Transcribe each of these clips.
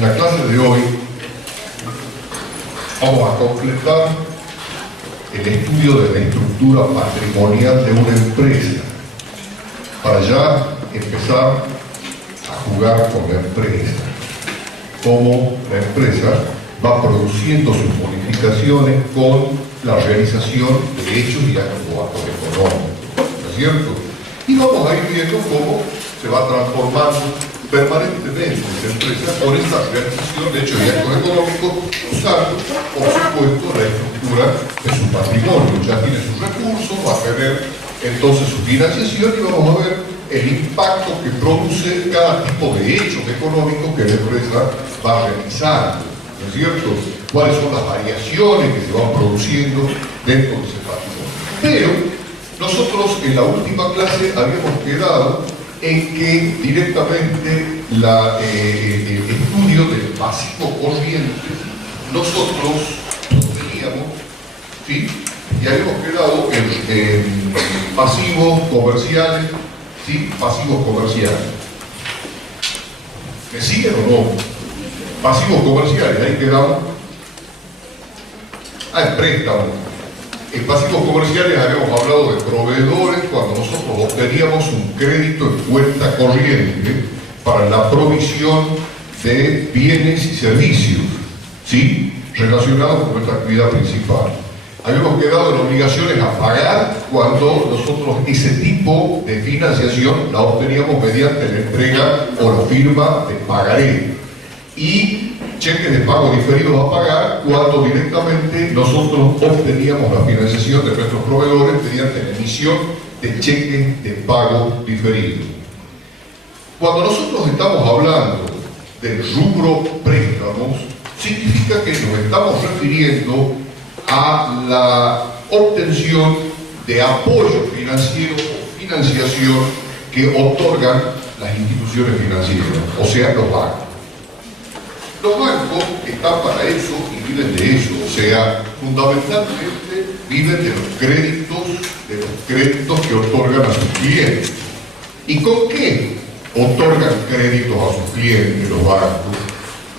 En la clase de hoy vamos a completar el estudio de la estructura patrimonial de una empresa para ya empezar a jugar con la empresa, cómo la empresa va produciendo sus modificaciones con la realización de hechos y actos económicos, ¿no es cierto? Y vamos a ir viendo cómo se va transformando permanentemente esa empresa por esta realización de hechos y actos económicos, usando, por supuesto, la estructura de su patrimonio. Ya tiene sus recursos, va a tener entonces su financiación y vamos a ver el impacto que produce cada tipo de hechos económicos que la empresa va realizando, ¿no es cierto? Cuáles son las variaciones que se van produciendo dentro de ese patrimonio. Pero nosotros en la última clase habíamos quedado en que directamente el estudio del pasivo corriente nosotros lo teníamos, ¿sí? Y habíamos quedado en pasivos comerciales, ¿sí? Pasivos comerciales. ¿Me siguen o no? Pasivos comerciales, ahí quedamos. En préstamos. En pasivos comerciales habíamos hablado de proveedores cuando nosotros obteníamos un crédito en cuenta corriente para la provisión de bienes y servicios, ¿sí? Relacionados con nuestra actividad principal. Habíamos quedado en obligaciones a pagar cuando nosotros ese tipo de financiación la obteníamos mediante la entrega o la firma de pagaré. Y cheques de pago diferidos a pagar cuando directamente nosotros obteníamos la financiación de nuestros proveedores mediante la emisión de cheques de pago diferidos. Cuando nosotros estamos hablando del rubro préstamos, significa que nos estamos refiriendo a la obtención de apoyo financiero o financiación que otorgan las instituciones financieras, o sea, los bancos. Los bancos están para eso y viven de eso, o sea, fundamentalmente viven de los créditos que otorgan a sus clientes. ¿Y con qué otorgan créditos a sus clientes los bancos?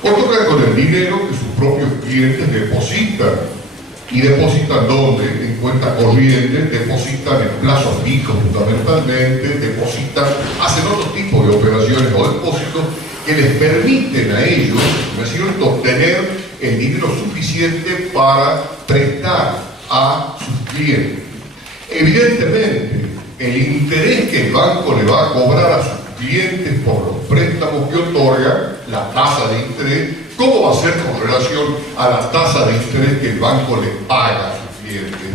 Otorgan con el dinero que sus propios clientes depositan. ¿Y depositan dónde? En cuenta corriente, depositan en plazos fijos fundamentalmente, hacen otro tipo de operaciones o depósitos que les permiten a ellos, ¿no es cierto?, obtener el dinero suficiente para prestar a sus clientes. Evidentemente, el interés que el banco le va a cobrar a sus clientes por los préstamos que otorga, la tasa de interés, ¿cómo va a ser con relación a la tasa de interés que el banco le paga a sus clientes?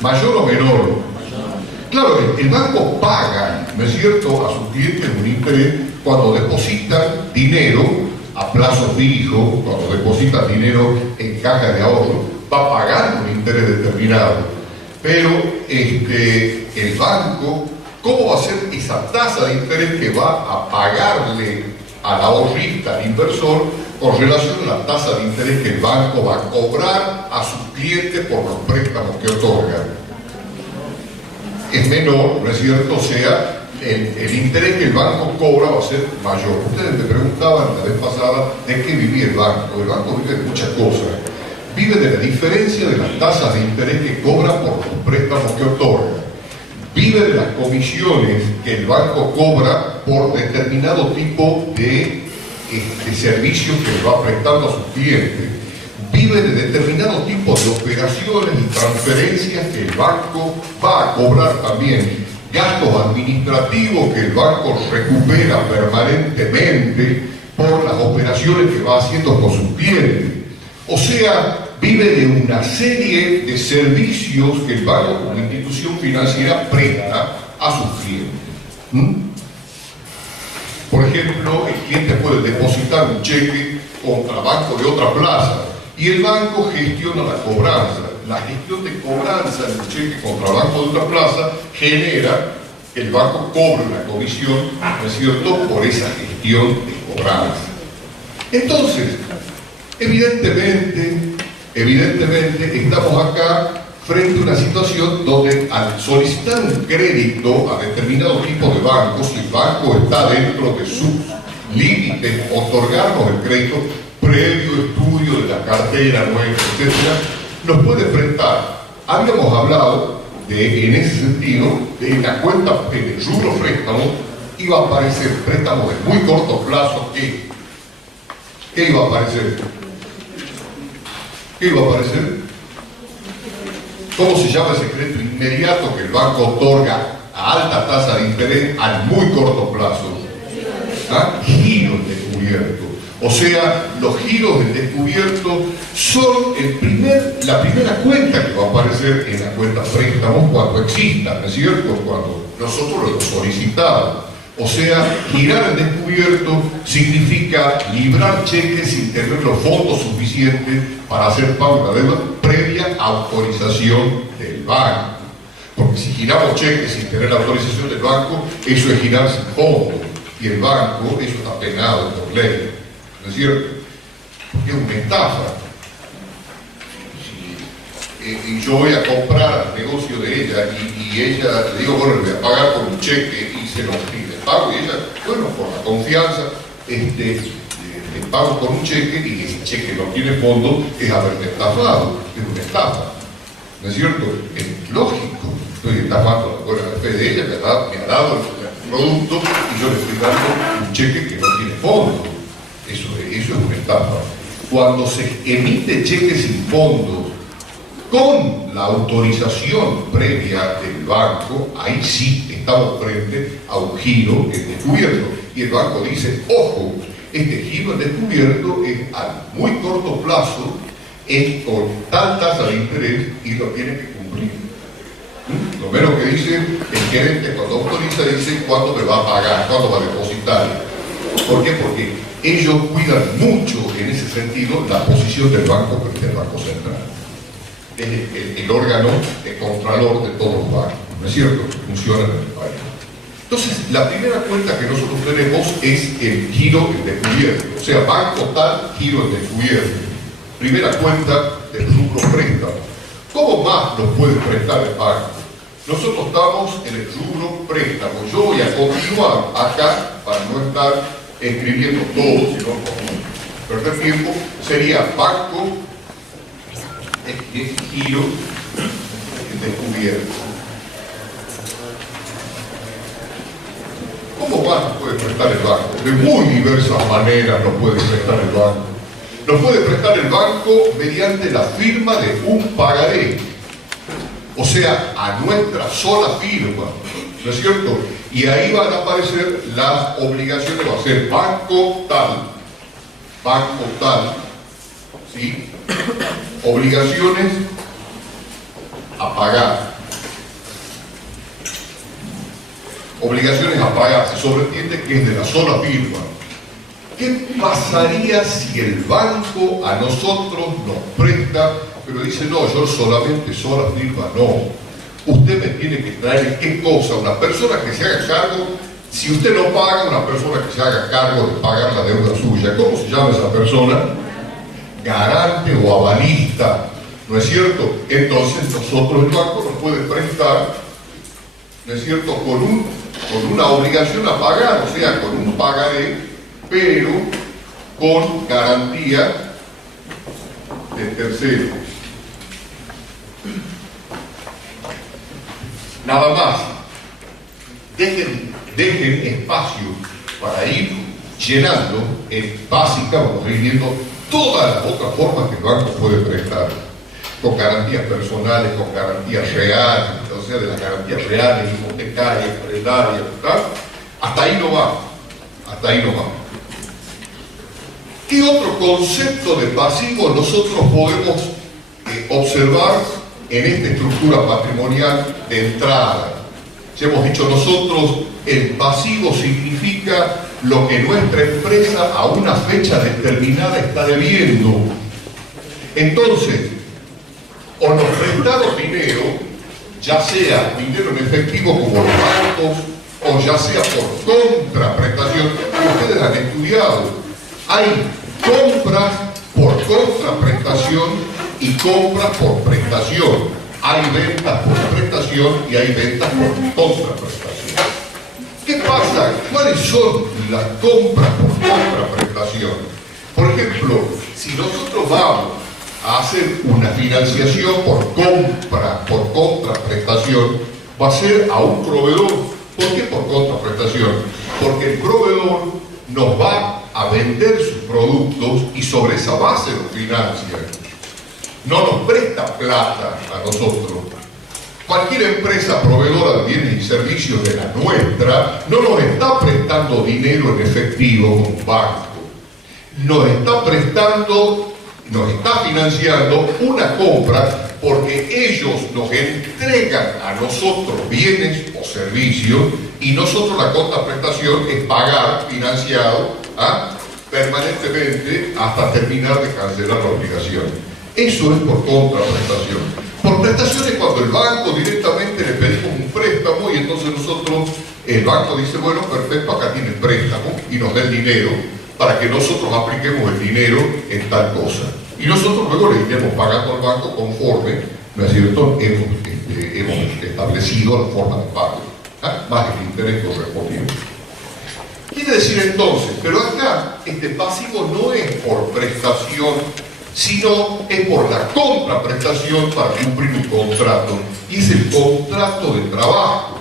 ¿Mayor o menor? Claro, el banco paga, ¿no es cierto?, a sus clientes un interés cuando depositan dinero a plazo fijo, cuando depositan dinero en caja de ahorro, va a pagar un interés determinado. Pero el banco, ¿cómo va a ser esa tasa de interés que va a pagarle al ahorrista, al inversor, con relación a la tasa de interés que el banco va a cobrar a sus clientes por los préstamos que otorgan? Es menor, ¿no es cierto? O sea, el interés que el banco cobra va a ser mayor. Ustedes me preguntaban la vez pasada de qué vivía el banco. El banco vive de muchas cosas. Vive de la diferencia de las tasas de interés que cobra por los préstamos que otorga. Vive de las comisiones que el banco cobra por determinado tipo de servicios que le va prestando a sus clientes. Vive de determinados tipos de operaciones y transferencias que el banco va a cobrar también. Gastos administrativos que el banco recupera permanentemente por las operaciones que va haciendo con sus clientes. O sea, vive de una serie de servicios que el banco como institución financiera presta a sus clientes. Por ejemplo, el cliente puede depositar un cheque contra banco de otra plaza y el banco gestiona la cobranza. La gestión de cobranza del cheque contra banco de otra plaza genera que el banco cobre una comisión, ¿no es cierto?, por esa gestión de cobranza. Entonces, evidentemente estamos acá frente a una situación donde al solicitar un crédito a determinado tipo de bancos, si el banco está dentro de sus límites, otorgarnos el crédito previo estudio de la cartera nuestra, etcétera, nos puede prestar. Habíamos hablado de, en ese sentido, de la cuenta, en el rubro préstamo, iba a aparecer préstamos de muy corto plazo. ¿Qué iba a aparecer? ¿Qué iba a aparecer? ¿Cómo se llama ese crédito inmediato que el banco otorga a alta tasa de interés al muy corto plazo? ¿Ah? Giros descubiertos. O sea, los giros del descubierto son la primera cuenta que va a aparecer en la cuenta préstamos cuando exista, ¿no es cierto? Cuando nosotros lo solicitamos. O sea, girar el descubierto significa librar cheques sin tener los fondos suficientes para hacer pago de la deuda previa autorización del banco. Porque si giramos cheques sin tener la autorización del banco, eso es girar sin fondos. Y el banco, eso está penado por ley. ¿No es cierto? Porque es una estafa. Y yo voy a comprar al negocio de ella y ella, le digo, bueno, le voy a pagar con un cheque y se lo pide pago. Y ella, bueno, por la confianza, le pago con un cheque y ese cheque no tiene fondo, es haberme estafado, es una estafa. ¿No es cierto? Es lógico. Estoy estafando la buena fe de ella, me ha dado el producto y yo le estoy dando un cheque que no tiene fondo. Eso es una estafa. Cuando se emite cheque sin fondos con la autorización previa del banco, ahí sí estamos frente a un giro en descubierto. Y el banco dice, ojo, este giro en descubierto es a muy corto plazo, es con tal tasa de interés y lo tiene que cumplir. Lo menos que dice el gerente cuando autoriza dice cuándo me va a pagar, cuándo va a depositar. ¿Por qué? Porque ellos cuidan mucho en ese sentido la posición del banco frente al Banco Central. Es el órgano de contralor de todos los bancos, ¿no es cierto? Que funcionan en el país. Entonces, la primera cuenta que nosotros tenemos es el giro en descubierto, o sea, banco tal, giro en descubierto. Primera cuenta del rubro préstamo. ¿Cómo más nos puede prestar el banco? Nosotros estamos en el rubro préstamo. Yo voy a continuar acá para no estar escribiendo todo, sino por perder tiempo. Sería banco, giro descubierto. ¿Cómo más nos puede prestar el banco? De muy diversas maneras nos puede prestar el banco. Nos puede prestar el banco mediante la firma de un pagaré, o sea, a nuestra sola firma, ¿no es cierto? Y ahí van a aparecer las obligaciones, va a ser banco tal, ¿sí? Obligaciones a pagar. Obligaciones a pagar, se sobreentiende que es de la sola firma. ¿Qué pasaría si el banco a nosotros nos presta, pero dice, no, yo solamente sola firma? No. Usted me tiene que traer, ¿qué cosa? Una persona que se haga cargo, si usted no paga, una persona que se haga cargo de pagar la deuda suya. ¿Cómo se llama esa persona? Garante o avalista, ¿no es cierto? Entonces nosotros, el banco nos puede prestar, ¿no es cierto?, con una obligación a pagar, o sea, con un pagaré, pero con garantía de tercero. Nada más. Dejen espacio para ir llenando en básica, vamos a ir viendo todas las otras formas que el banco puede prestar, con garantías personales, con garantías reales, o sea, de las garantías reales, hipotecarias, prendarias, ¿tal? Hasta ahí no va, hasta ahí no va. ¿Qué otro concepto de pasivo nosotros podemos observar en esta estructura patrimonial de entrada? Ya hemos dicho nosotros, el pasivo significa lo que nuestra empresa a una fecha determinada está debiendo. Entonces, o nos prestaron dinero, ya sea dinero en efectivo como los bancos, o ya sea por contraprestación, que ustedes han estudiado. Hay compras por contraprestación y compras por prestación. Hay ventas por prestación y hay ventas por contraprestación. ¿Qué pasa Ahora, ¿cuáles son las compras por contraprestación? Por ejemplo, si nosotros vamos a hacer una financiación por compra, por contraprestación, va a ser a un proveedor. ¿Por qué por contraprestación? Porque el proveedor nos va a vender sus productos y sobre esa base nos financia. No nos presta plata a nosotros. Cualquier empresa proveedora de bienes y servicios de la nuestra no nos está prestando dinero en efectivo como un banco. Nos está prestando, nos está financiando una compra porque ellos nos entregan a nosotros bienes o servicios y nosotros la contraprestación es pagar financiado permanentemente hasta terminar de cancelar la obligación. Eso es por contraprestación. Por prestación es cuando el banco directamente le pedimos un préstamo y entonces nosotros, el banco dice, bueno, perfecto, acá tiene el préstamo y nos da el dinero para que nosotros apliquemos el dinero en tal cosa. Y nosotros luego le iremos pagando al banco conforme, ¿no es cierto?, hemos establecido la forma de pago, más el interés correspondiente. Quiere decir entonces, pero acá este pasivo no es por prestación, sino es por la contraprestación para cumplir un contrato, y es el contrato de trabajo.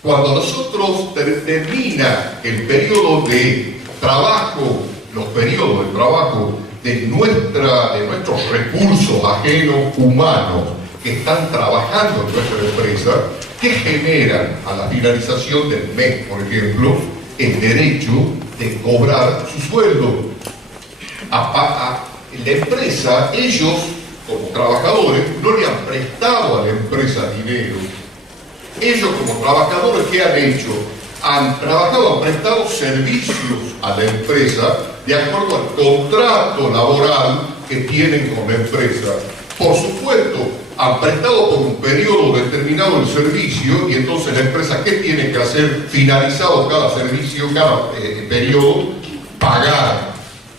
Cuando nosotros termina el periodo de trabajo, los periodos de trabajo de nuestros recursos ajenos humanos que están trabajando en nuestra empresa, que generan a la finalización del mes, por ejemplo, el derecho de cobrar su sueldo. La empresa, ellos como trabajadores, no le han prestado a la empresa dinero. Ellos como trabajadores, ¿qué han hecho? Han trabajado, han prestado servicios a la empresa de acuerdo al contrato laboral que tienen con la empresa. Por supuesto, han prestado por un periodo determinado el servicio y entonces la empresa, ¿qué tiene que hacer? Finalizado cada servicio, cada periodo, pagar,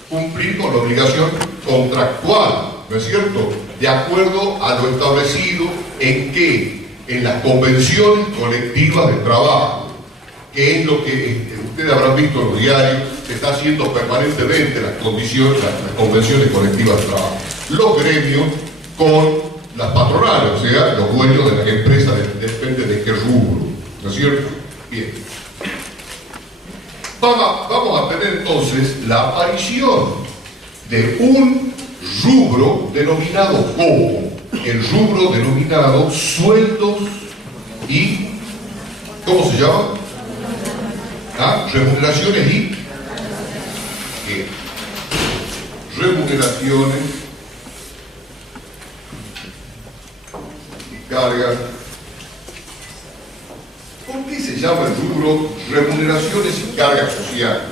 cumplir con la obligación contractual, ¿no es cierto? De acuerdo a lo establecido en qué, en las convenciones colectivas de trabajo, que es lo que ustedes habrán visto en los diarios, se está haciendo permanentemente las convenciones colectivas de trabajo. Los gremios con las patronales, o sea, los dueños de las empresas, depende de qué rubro, ¿no es cierto? Bien. Vamos a tener entonces la aparición de un rubro denominado como el rubro denominado sueldos y, ¿cómo se llama? Remuneraciones y remuneraciones y cargas. ¿Por qué se llama el rubro remuneraciones y cargas sociales?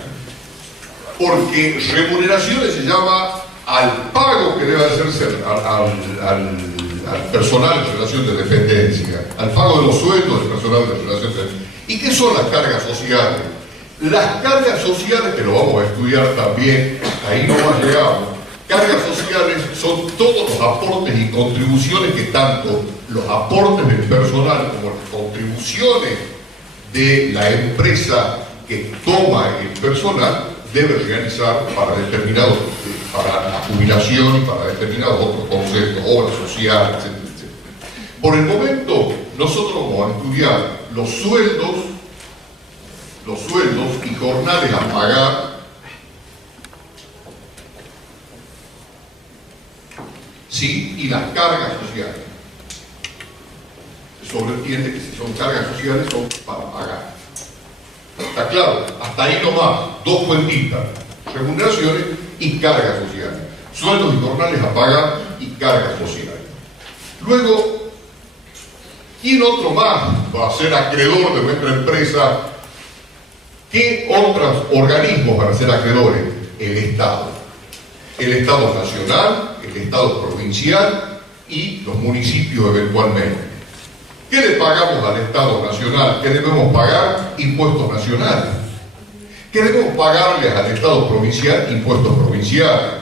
Porque remuneraciones se llama al pago que debe hacerse al personal en relación de dependencia, al pago de los sueldos del personal de relación de dependencia. ¿Y qué son las cargas sociales? Las cargas sociales, que lo vamos a estudiar también, ahí no más llegamos. Cargas sociales son todos los aportes y contribuciones que tanto los aportes del personal como las contribuciones de la empresa que toma el personal debe realizar para para la jubilación y para determinados otros conceptos, obras sociales, etc., etc. Por el momento, nosotros vamos a estudiar los sueldos y jornales a pagar, ¿sí? Y las cargas sociales. Se sobreentiende que si son cargas sociales son para pagar. ¿Está claro? Hasta ahí nomás, dos cuentitas: remuneraciones y cargas sociales. Sueldos y jornales a pagar y cargas sociales. Luego, ¿quién otro más va a ser acreedor de nuestra empresa? ¿Qué otros organismos van a ser acreedores? El Estado. El Estado nacional, el Estado provincial y los municipios eventualmente. ¿Qué le pagamos al Estado nacional? ¿Qué debemos pagar? Impuestos nacionales. ¿Qué debemos pagarle al Estado provincial? Impuestos provinciales.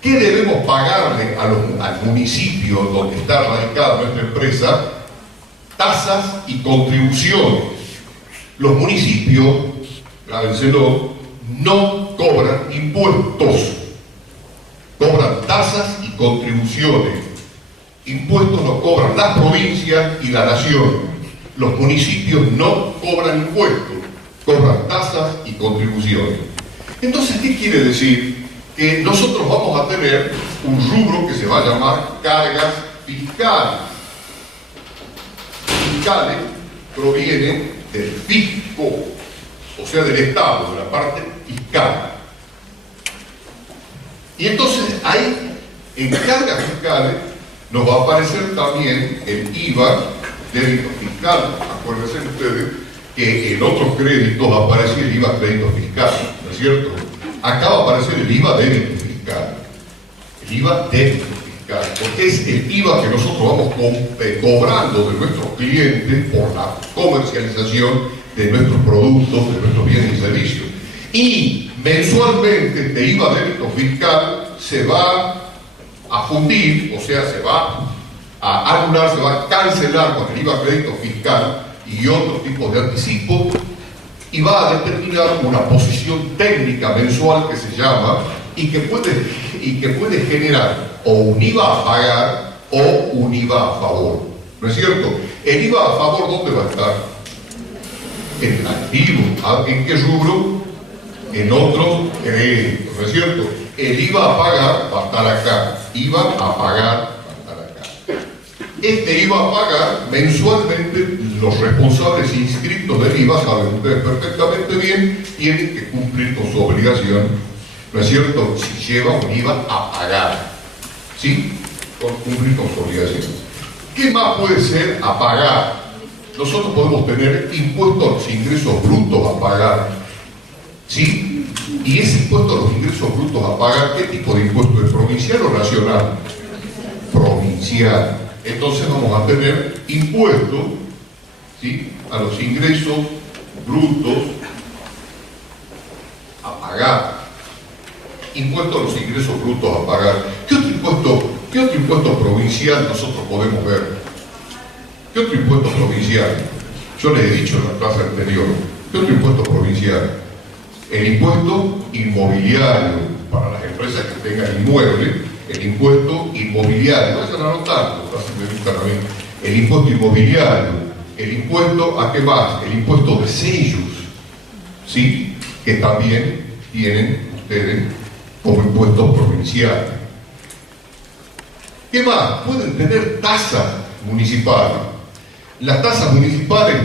¿Qué debemos pagarle al municipio donde está radicada nuestra empresa? Tasas y contribuciones. Los municipios, grábenselo, no cobran impuestos, cobran tasas y contribuciones. Impuestos los cobran las provincias y la nación. Los municipios no cobran impuestos, cobran tasas y contribuciones. Entonces, ¿qué quiere decir? Que nosotros vamos a tener un rubro que se va a llamar cargas fiscales. Fiscales provienen del fisco, o sea, del Estado, de la parte fiscal. Y entonces ahí, en cargas fiscales, nos va a aparecer también el IVA, débito fiscal. Acuérdense ustedes que en otros créditos aparece el IVA crédito fiscal, ¿no es cierto? Acá va a aparecer el IVA débito fiscal. El IVA débito fiscal, porque es el IVA que nosotros vamos cobrando de nuestros clientes por la comercialización de nuestros productos, de nuestros bienes y servicios. Y mensualmente este IVA débito fiscal se va a fundir, o sea, se va a anular, se va a cancelar con el IVA crédito fiscal y otros tipos de anticipos, y va a determinar una posición técnica mensual que se llama y que puede generar o un IVA a pagar o un IVA a favor. ¿No es cierto? El IVA a favor, ¿dónde va a estar? En el activo. ¿En qué rubro? En otros créditos, ¿no es cierto? El IVA a pagar va a estar acá. IVA a pagar va a estar acá. Este IVA a pagar, mensualmente, los responsables inscritos del IVA, saben ustedes perfectamente bien, tienen que cumplir con su obligación, ¿no es cierto? Si lleva un IVA a pagar, ¿sí? Cumplir con su obligación. ¿Qué más puede ser a pagar? Nosotros podemos tener impuestos a los ingresos brutos a pagar, ¿sí? Y ese impuesto a los ingresos brutos a pagar, ¿qué tipo de impuesto es? ¿Provincial o nacional? Provincial. Entonces vamos a tener impuestos, ¿sí?, a los ingresos brutos a pagar. Impuesto a los ingresos brutos a pagar. ¿Qué otro impuesto provincial nosotros podemos ver? ¿Qué otro impuesto provincial? Yo les he dicho en la clase anterior. ¿Qué otro impuesto provincial? El impuesto inmobiliario para las empresas que tengan inmuebles. El impuesto inmobiliario, vayan anotando, así me buscan a mí. El impuesto inmobiliario, el impuesto, ¿a qué más? El impuesto de sellos, ¿sí? Que también tienen ustedes como impuestos provinciales. ¿Qué más? Pueden tener tasas municipales. Las tasas municipales,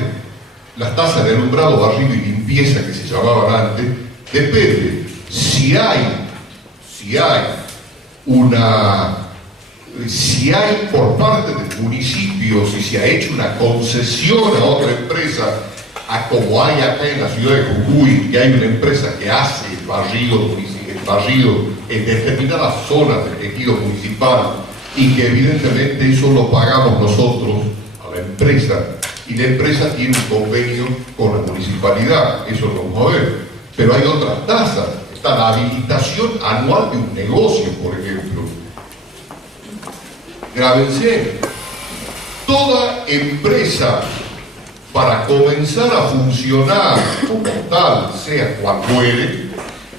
las tasas de alumbrado, barrido y limpieza que se llamaban antes, depende si hay por parte del municipio, si se ha hecho una concesión a otra empresa, como hay acá en la ciudad de Jujuy, que hay una empresa que hace el barrido en determinadas zonas del ejido municipal, y que evidentemente eso lo pagamos nosotros a la empresa, y la empresa tiene un convenio con la municipalidad, eso lo vamos a ver. Pero hay otras tasas. Está la habilitación anual de un negocio, por ejemplo. Grábense, toda empresa para comenzar a funcionar como tal, sea cual fuere,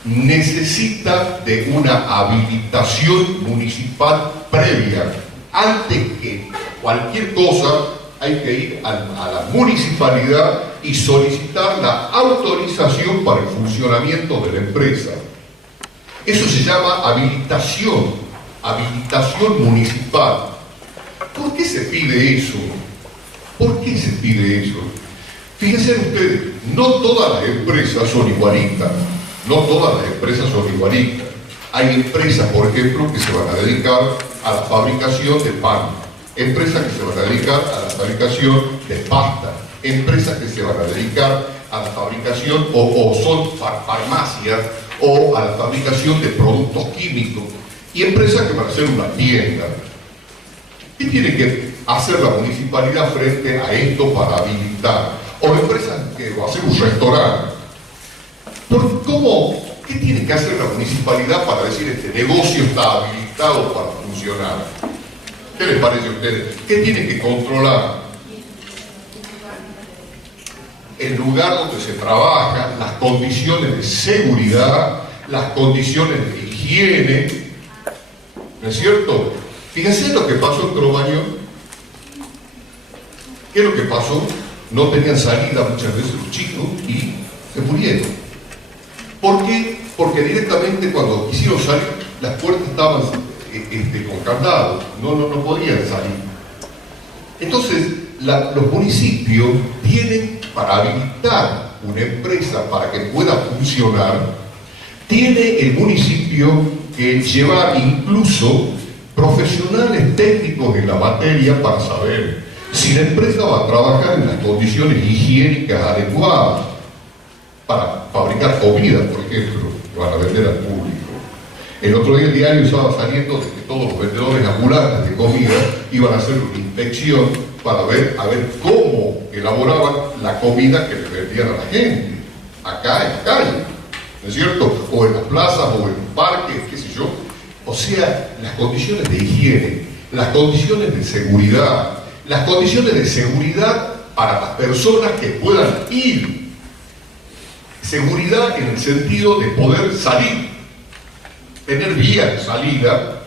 necesita de una habilitación municipal previa. Antes que cualquier cosa, hay que ir a la municipalidad y solicitar la autorización para el funcionamiento de la empresa. Eso se llama habilitación municipal. ¿Por qué se pide eso? ¿Por qué se pide eso? Fíjense ustedes, no todas las empresas son igualitas. No todas las empresas son igualitas. Hay empresas, por ejemplo, que se van a dedicar a la fabricación de pan. Empresas que se van a dedicar a la fabricación de pasta, empresas que se van a dedicar a la fabricación o son farmacias o a la fabricación de productos químicos, y empresas que van a hacer una tienda. ¿Qué tiene que hacer la municipalidad frente a esto para habilitar? O empresas que van a hacer un restaurante. ¿Qué tiene que hacer la municipalidad para decir este negocio está habilitado para funcionar? ¿Qué les parece a ustedes? ¿Qué tienen que controlar? el lugar donde se trabaja, las condiciones de seguridad, las condiciones de higiene, ¿no es cierto? Fíjense lo que pasó en Cromañón. ¿Qué es lo que pasó? No tenían salida muchas veces los chicos y se murieron. ¿Por qué? Porque directamente cuando quisieron salir, las puertas estaban con candado, no podían salir. Entonces, los municipios tienen, para habilitar una empresa para que pueda funcionar, tiene el municipio que llevar incluso profesionales técnicos en la materia para saber si la empresa va a trabajar en las condiciones higiénicas adecuadas para fabricar comida, por ejemplo, que van a vender al público. El otro día el diario estaba saliendo de que todos los vendedores ambulantes de comida iban a hacer una inspección para ver cómo elaboraban la comida que le vendían a la gente, acá en la calle, ¿no es cierto? O en las plazas, o en los parques, qué sé yo. O sea, las condiciones de higiene, las condiciones de seguridad, para las personas que puedan ir. Seguridad en el sentido de poder salir, tener vías de salida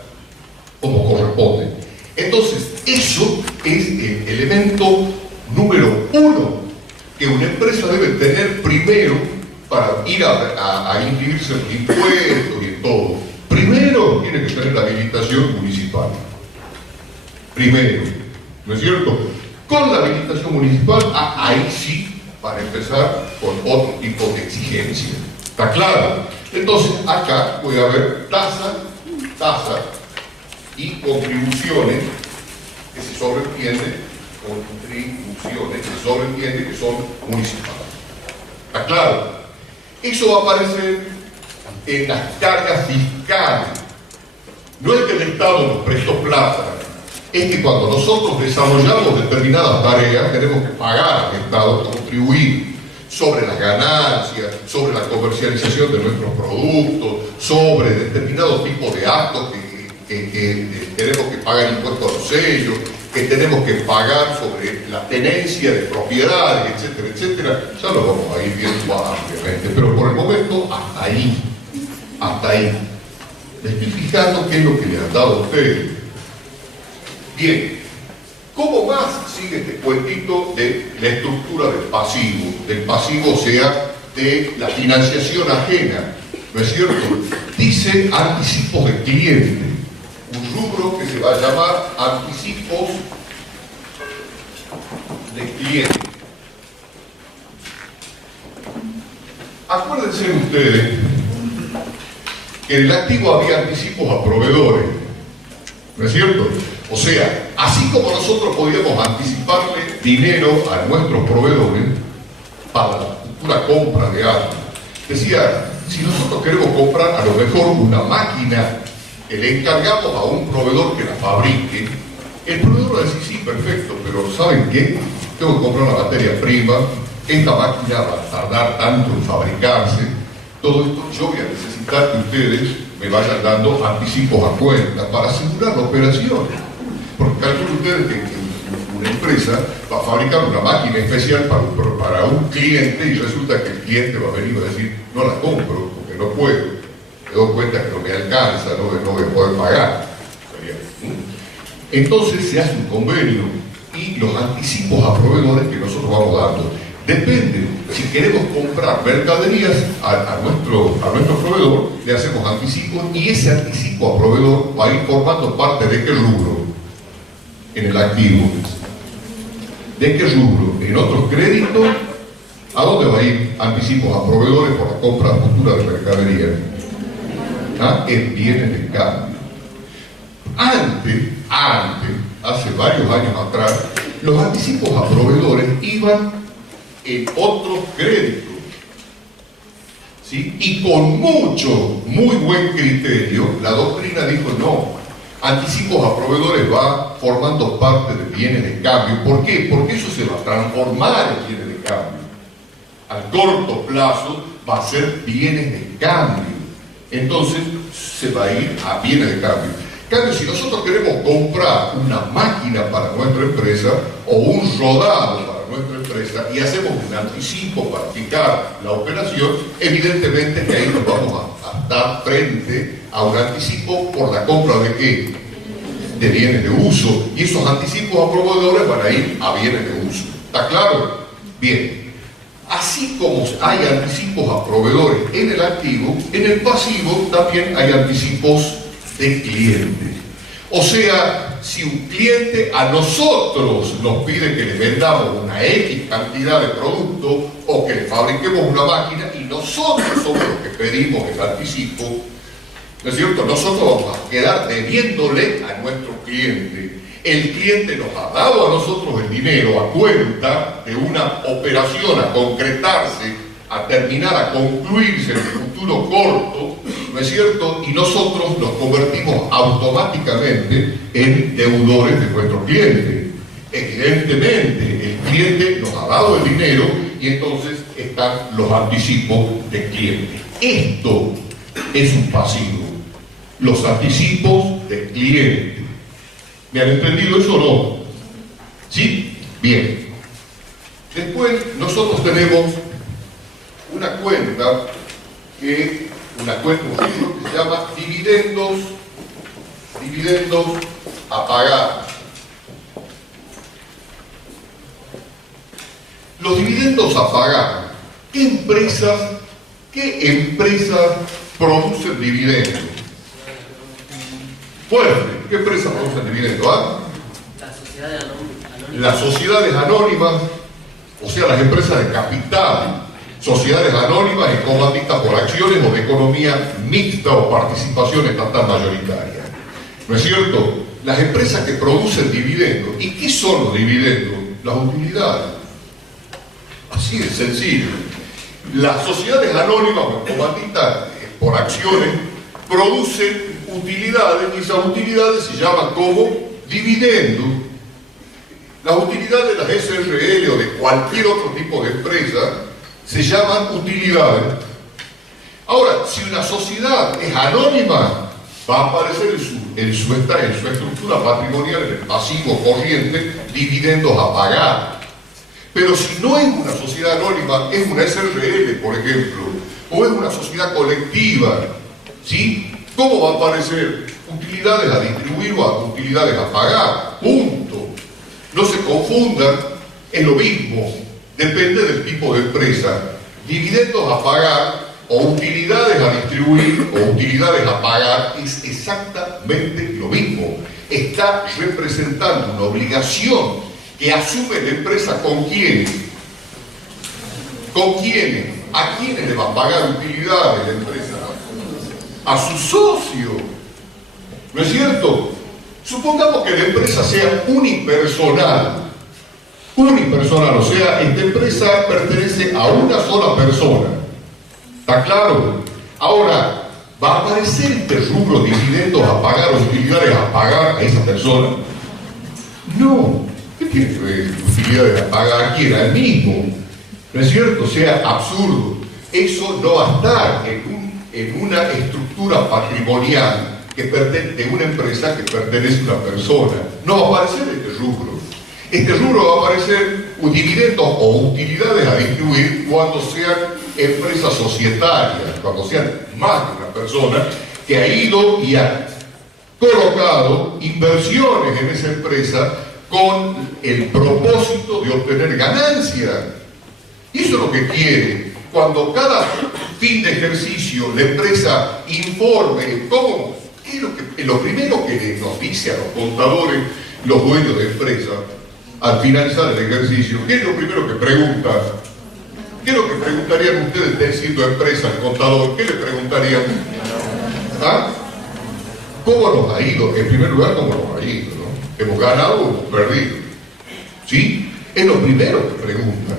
como corresponde. Entonces, eso es el elemento número uno que una empresa debe tener primero para ir a inscribirse en los impuestos y en todo. Primero tiene que tener la habilitación municipal. Primero, ¿no es cierto? Con la habilitación municipal, ahí sí, para empezar con otro tipo de exigencia. ¿Está claro? Entonces, acá puede haber tasas y contribuciones que se sobreentiende que son municipales. ¿Está claro? Eso va a aparecer en las cargas fiscales. No es que el Estado nos prestó plata, es que cuando nosotros desarrollamos determinadas tareas tenemos que pagar al Estado, contribuir sobre las ganancias, sobre la comercialización de nuestros productos, sobre determinados tipos de actos que tenemos que pagar impuestos a los sellos, que tenemos que pagar sobre la tenencia de propiedades, etcétera, etcétera. Ya lo vamos a ir viendo ampliamente, pero por el momento hasta ahí. Me estoy fijando qué es lo que le han dado a ustedes. Bien, ¿cómo más sigue este cuentito de la estructura del pasivo, o sea, de la financiación ajena? ¿No es cierto? Dice anticipos de cliente, un rubro que se va a llamar anticipos de cliente. Acuérdense ustedes que en el activo había anticipos a proveedores, ¿no es cierto? O sea, así como nosotros podíamos anticiparle dinero a nuestros proveedores para la futura compra de algo, decía, si nosotros queremos comprar a lo mejor una máquina, le encargamos a un proveedor que la fabrique, el proveedor va a decir, sí, perfecto, pero ¿saben qué? Tengo que comprar una materia prima, esta máquina va a tardar tanto en fabricarse, todo esto yo voy a necesitar que ustedes me vayan dando anticipos a cuenta para asegurar la operación. Porque calculen ustedes que una empresa va a fabricar una máquina especial para un cliente y resulta que el cliente va a venir y va a decir, no la compro porque no puedo, me doy cuenta que no me alcanza, no voy a poder pagar. Entonces se hace un convenio y los anticipos a proveedores que nosotros vamos dando depende, si queremos comprar mercaderías a nuestro proveedor, le hacemos anticipos y ese anticipo a proveedor va a ir formando parte de qué rubro en el activo. ¿De qué rubro? En otros créditos, ¿a dónde va a ir anticipos a proveedores por la compra futura de mercadería? En bienes de cambio. Antes, hace varios años atrás, los anticipos a proveedores iban en otros créditos, ¿sí? Y con muy buen criterio, la doctrina dijo no, anticipos a proveedores va formando parte de bienes de cambio. ¿Por qué? Porque eso se va a transformar en bienes de cambio. Al corto plazo va a ser bienes de cambio. Entonces se va a ir a bienes de cambio. En cambio, si nosotros queremos comprar una máquina para nuestra empresa o un rodado para nuestra empresa y hacemos un anticipo para fijar la operación, evidentemente que ahí nos vamos a dar frente a un anticipo por la compra de ¿qué? De bienes de uso, y esos anticipos a proveedores van a ir a bienes de uso. ¿Está claro? Bien. Así como hay anticipos a proveedores en el activo, en el pasivo también hay anticipos de clientes. O sea, si un cliente a nosotros nos pide que le vendamos una X cantidad de producto o que le fabriquemos una máquina y nosotros somos los que pedimos el anticipo, ¿no es cierto? Nosotros vamos a quedar debiéndole a nuestro cliente. El cliente nos ha dado a nosotros el dinero a cuenta de una operación a concretarse, a terminar, a concluirse en el futuro corto, ¿no es cierto? Y nosotros nos convertimos automáticamente en deudores de nuestro cliente. Evidentemente, el cliente nos ha dado el dinero y entonces están los anticipos del cliente. Esto es un pasivo. Los anticipos del cliente. ¿Me han entendido eso o no? ¿Sí? Bien. Después nosotros tenemos una cuenta que se llama dividendos a pagar. Los dividendos a pagar. ¿Qué empresas producen dividendos? Fuerte. ¿Qué empresas producen dividendos? ¿Ah? Las sociedades anónimas, o sea, las empresas de capital, sociedades anónimas y combatistas por acciones o de economía mixta o participación estatal mayoritaria. ¿No es cierto? Las empresas que producen dividendos. ¿Y qué son los dividendos? Las utilidades. Así de sencillo. Las sociedades anónimas o combatistas por acciones producen utilidades y esas utilidades se llaman como dividendos. Las utilidades de las SRL o de cualquier otro tipo de empresa se llaman utilidades. Ahora, si una sociedad es anónima, va a aparecer en su estructura patrimonial, en el pasivo corriente, dividendos a pagar. Pero si no es una sociedad anónima, es una SRL, por ejemplo, o es una sociedad colectiva, ¿sí? ¿Cómo va a aparecer? Utilidades a distribuir o a utilidades a pagar. Punto. No se confundan, es lo mismo. Depende del tipo de empresa. Dividendos a pagar o utilidades a distribuir o utilidades a pagar es exactamente lo mismo. Está representando una obligación que asume la empresa con quiénes. ¿Con quiénes? ¿A quiénes le va a pagar utilidades la empresa? A su socio. ¿No es cierto? Supongamos que la empresa sea unipersonal, o sea, esta empresa pertenece a una sola persona. ¿Está claro? Ahora, ¿va a aparecer este rubro dividendos a pagar o utilidades a pagar a esa persona? No. ¿Qué tiene que ver utilidades a pagar? ¿Quién? Al mismo. ¿No es cierto? O sea, absurdo. Eso no va a estar en una estructura patrimonial de una empresa que pertenece a una persona. No va a aparecer este rubro. Este rubro va a aparecer dividendos o utilidades a distribuir cuando sean empresas societarias, cuando sean más de una persona que ha ido y ha colocado inversiones en esa empresa con el propósito de obtener ganancia. Y eso es lo que quiere. Cuando cada fin de ejercicio la empresa informe cómo, lo primero que nos dice a los contadores, los dueños de empresa, al finalizar el ejercicio, ¿qué es lo primero que preguntan? ¿Qué es lo que preguntarían ustedes siendo empresa, el contador? ¿Qué le preguntarían? ¿Ah? ¿Cómo nos ha ido? En primer lugar, ¿cómo nos ha ido? ¿No? ¿Hemos ganado o hemos perdido? ¿Sí? Es lo primero que preguntan.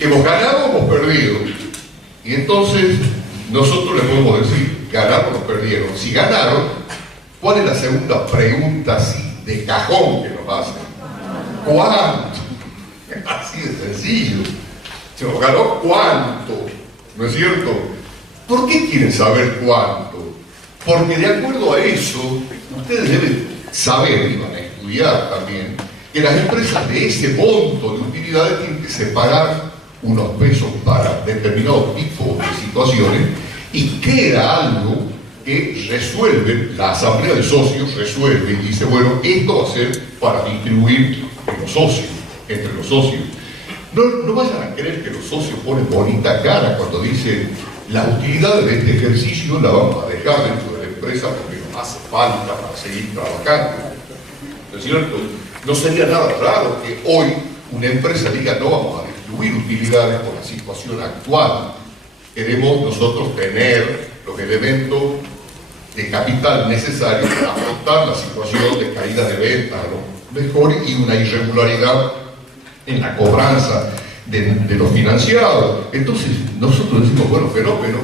¿Hemos ganado o hemos perdido? Y entonces nosotros le podemos decir, ganaron o perdieron. Si ganaron, ¿cuál es la segunda pregunta así de cajón que nos hacen? ¿Cuánto? Así de sencillo. Se nos ganó cuánto, ¿no es cierto? ¿Por qué quieren saber cuánto? Porque de acuerdo a eso, ustedes deben saber, y van a estudiar también, que que las empresas de ese monto de utilidades tienen que separar unos pesos para determinado tipo de situaciones y queda algo que resuelve, la asamblea de socios resuelve y dice, bueno, esto va a ser para distribuir entre los socios. No vayan a creer que los socios ponen bonita cara cuando dicen las utilidades de este ejercicio las vamos a dejar dentro de la empresa porque nos hace falta para seguir trabajando. ¿No es cierto? No sería nada raro que hoy una empresa diga no vamos a distribuir utilidades por la situación actual. Queremos nosotros tener los elementos de capital necesarios para afrontar la situación de caída de ventas, ¿no? Mejor y una irregularidad en la cobranza de los financiados. Entonces nosotros decimos, bueno, fenómeno,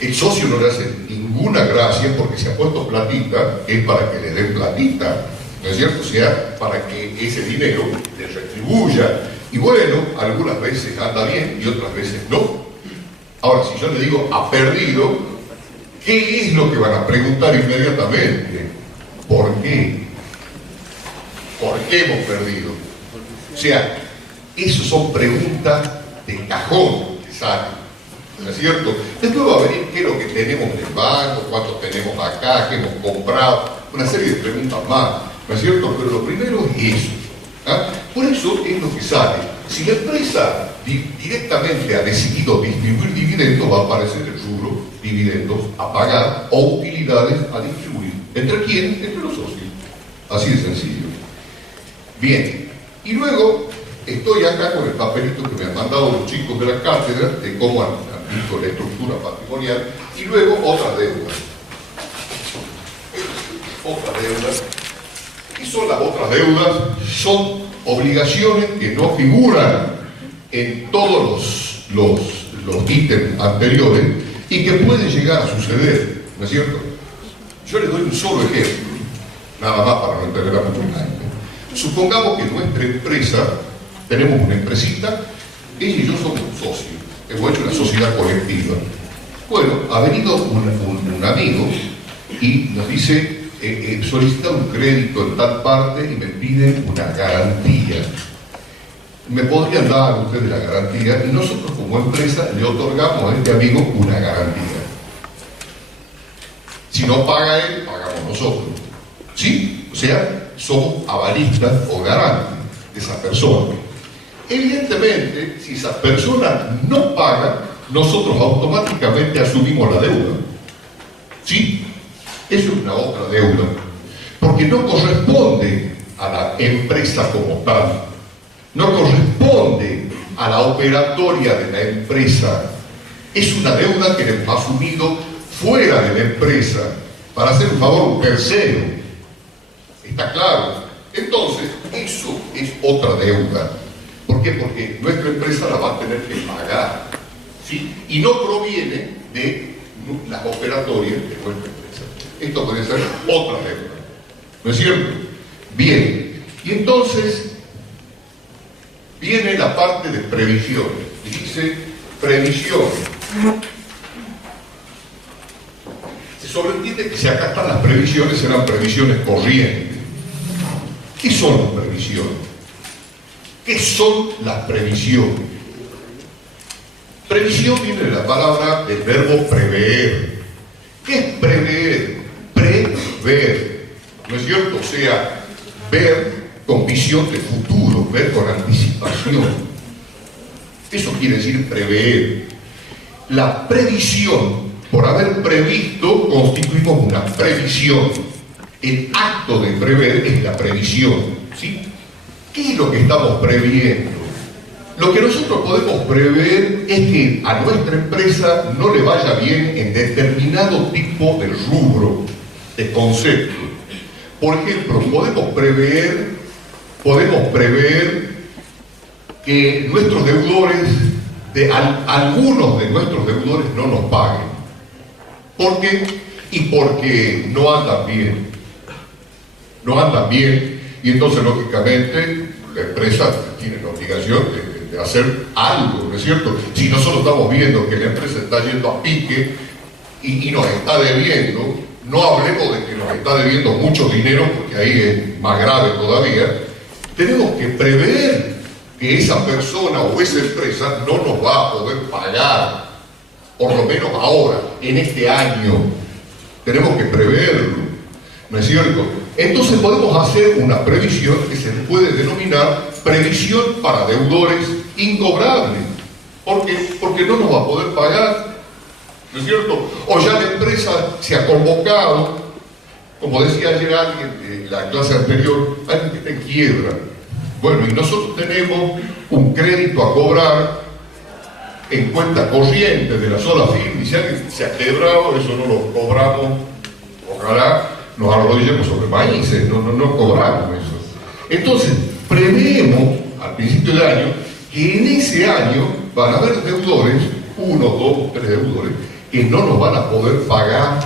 el socio no le hace ninguna gracia porque se ha puesto platita, es para que le den platita, ¿no es cierto? O sea, para que ese dinero le retribuya. Y bueno, algunas veces anda bien y otras veces no. Ahora, si yo le digo ha perdido, ¿qué es lo que van a preguntar inmediatamente? ¿Por qué? ¿Por qué hemos perdido? O sea, esas son preguntas de cajón que salen, ¿no es cierto? Después va a venir qué es lo que tenemos en el banco, cuánto tenemos acá, qué hemos comprado, una serie de preguntas más, ¿no es cierto? Pero lo primero es eso. ¿Ah? Por eso es lo que sale. Si la empresa directamente ha decidido distribuir dividendos, va a aparecer el rubro dividendos a pagar o utilidades a distribuir. ¿Entre quién? Entre los socios. Así de sencillo. Bien. Y luego estoy acá con el papelito que me han mandado los chicos de la cátedra de cómo han visto la estructura patrimonial y luego otras deudas. Otras deudas. ¿Qué son las otras deudas? Son obligaciones que no figuran en todos los ítems anteriores y que pueden llegar a suceder, ¿no es cierto? Yo les doy un solo ejemplo, nada más para no entender a mucha gente. Supongamos que nuestra empresa, tenemos una empresita, ella y yo somos socios, hemos hecho una sociedad colectiva. Bueno, ha venido un amigo y nos dice, solicita un crédito en tal parte y me piden una garantía. ¿Me podrían dar a ustedes la garantía? Y nosotros como empresa le otorgamos a este amigo una garantía. Si no paga él, pagamos nosotros. ¿Sí? O sea, somos avalistas o garantes de esa persona. Evidentemente, si esa persona no paga, nosotros automáticamente asumimos la deuda. ¿Sí? Eso es una otra deuda, porque no corresponde a la empresa como tal, no corresponde a la operatoria de la empresa, es una deuda que hemos asumido fuera de la empresa para hacer un favor a un tercero. ¿Está claro? Entonces, eso es otra deuda. ¿Por qué? Porque nuestra empresa la va a tener que pagar, ¿sí? Y no proviene de las operatorias de nuestra empresa. Esto puede ser otra deuda, ¿no es cierto? Bien, y entonces viene la parte de previsiones. Dice previsiones. Se sobreentiende que si acá están las previsiones, serán previsiones corrientes. ¿Qué son las previsiones? ¿Qué son las previsiones? Previsión viene de la palabra del verbo prever. ¿Qué es prever? Prever, ¿no es cierto? O sea, ver con visión de futuro, ver con anticipación. Eso quiere decir prever. La previsión, por haber previsto, constituimos una previsión. El acto de prever es la previsión, ¿sí? ¿Qué es lo que estamos previendo? Lo que nosotros podemos prever es que a nuestra empresa no le vaya bien en determinado tipo de rubro, de concepto. Por ejemplo, podemos prever que nuestros deudores, algunos de nuestros deudores no nos paguen. ¿Por qué? Y porque no andan bien. No andan bien, y entonces lógicamente la empresa tiene la obligación de hacer algo, ¿no es cierto? Si nosotros estamos viendo que la empresa está yendo a pique y nos está debiendo, no hablemos de que nos está debiendo mucho dinero, porque ahí es más grave todavía, tenemos que prever que esa persona o esa empresa no nos va a poder pagar, por lo menos ahora, en este año. Tenemos que preverlo, ¿no es cierto? Entonces podemos hacer una previsión que se puede denominar previsión para deudores incobrables. Porque no nos va a poder pagar, ¿no es cierto? O ya la empresa se ha convocado, como decía ayer alguien en la clase anterior, alguien que está en quiebra. Bueno, y nosotros tenemos un crédito a cobrar en cuenta corriente de la sola firma, y si alguien se ha quebrado, eso no lo cobramos, ojalá nos arrodillemos sobre maíces, no cobramos eso. Entonces, preveemos al principio del año que en ese año van a haber deudores, 1, 2, 3 deudores, que no nos van a poder pagar.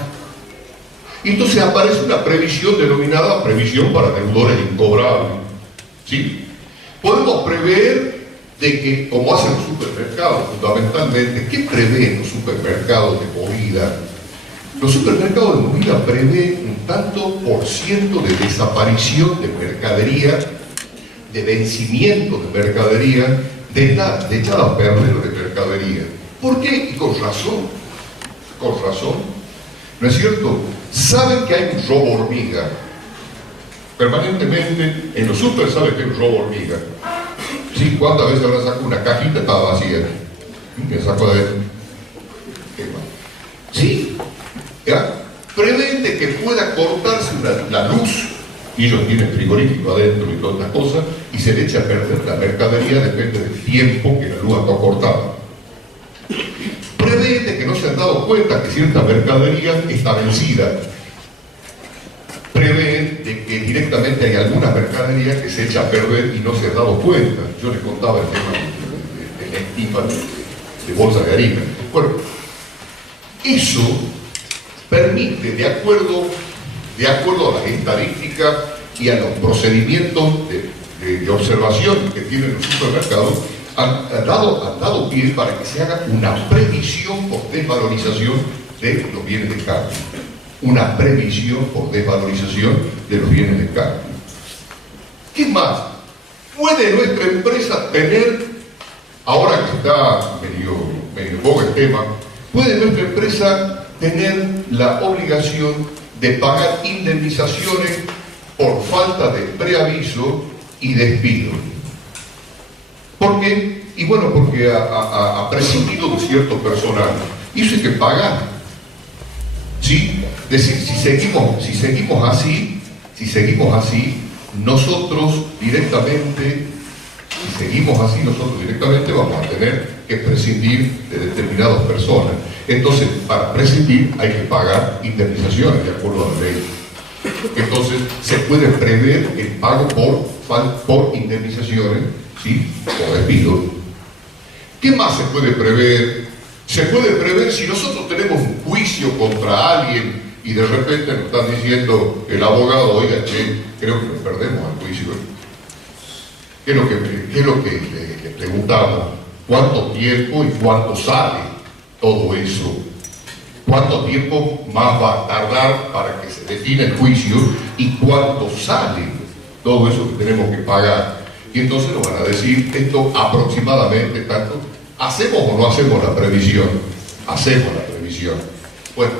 Y entonces aparece una previsión denominada previsión para deudores incobrables. ¿Sí? Podemos prever de que, como hacen los supermercados fundamentalmente, ¿qué prevén los supermercados de movida? Los supermercados de movida prevén un tanto por ciento de desaparición de mercadería, de vencimiento de mercadería, de echada a perder de mercadería. ¿Por qué? Y con razón. Con razón. ¿No es cierto? Saben que hay un robo hormiga. Permanentemente en los super saben que hay un robo hormiga. Sí, ¿cuántas veces habrá sacado una cajita? Estaba vacía. Me sacó de adentro. Sí, ¿ya? Prevén que pueda cortarse la luz, y ellos tienen frigorífico adentro y todas estas cosas, y se le echa a perder la mercadería, depende del tiempo que la luz está cortada. Prevén que no se han dado cuenta que cierta mercadería está vencida. Prevén de que directamente hay alguna mercadería que se echa a perder y no se ha dado cuenta. Yo les contaba el tema de la estima de bolsa de harina. Bueno, eso permite, de acuerdo a las estadísticas y a los procedimientos de observación que tienen los supermercados, han dado pie para que se haga una previsión por desvalorización de los bienes de cambio. Una previsión por desvalorización de los bienes de cambio. ¿Qué más? ¿Puede nuestra empresa tener, ahora que está medio poco el tema, puede nuestra empresa tener la obligación de pagar indemnizaciones por falta de preaviso y despido? ¿Por qué? Y bueno, porque ha prescindido de cierto personal. Y eso hay que pagar. ¿Sí? Es decir, si seguimos así, nosotros directamente vamos a tener que prescindir de determinadas personas. Entonces, para prescindir hay que pagar indemnizaciones de acuerdo a la ley. Entonces, se puede prever el pago por indemnizaciones, ¿sí? O despido. ¿Qué más se puede prever? Se puede prever si nosotros tenemos un juicio contra alguien y de repente nos están diciendo el abogado, oiga, che, creo que nos perdemos el juicio. ¿Qué es lo que le preguntamos? ¿Cuánto tiempo y cuánto sale todo eso? ¿Cuánto tiempo más va a tardar para que se defina el juicio y cuánto sale todo eso que tenemos que pagar? Y entonces nos van a decir esto aproximadamente tanto. ¿Hacemos o no hacemos la previsión? Hacemos la previsión. Bueno,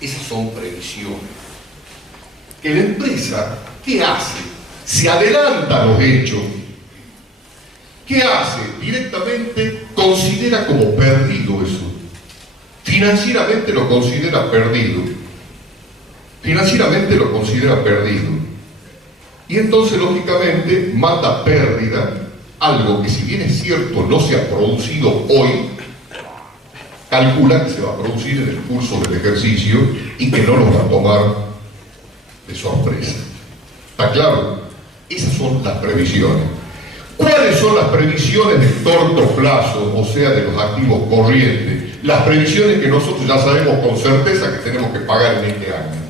esas son previsiones. Que la empresa, ¿qué hace? Se adelanta a los hechos. ¿Qué hace? Directamente considera como perdido eso. Financieramente lo considera perdido. Financieramente lo considera perdido. Y entonces, lógicamente, manda pérdida algo que, si bien es cierto, no se ha producido hoy, calcula que se va a producir en el curso del ejercicio y que no nos va a tomar de sorpresa. ¿Está claro? Esas son las previsiones. ¿Cuáles son las previsiones de corto plazo, o sea, de los activos corrientes? Las previsiones que nosotros ya sabemos con certeza que tenemos que pagar en este año.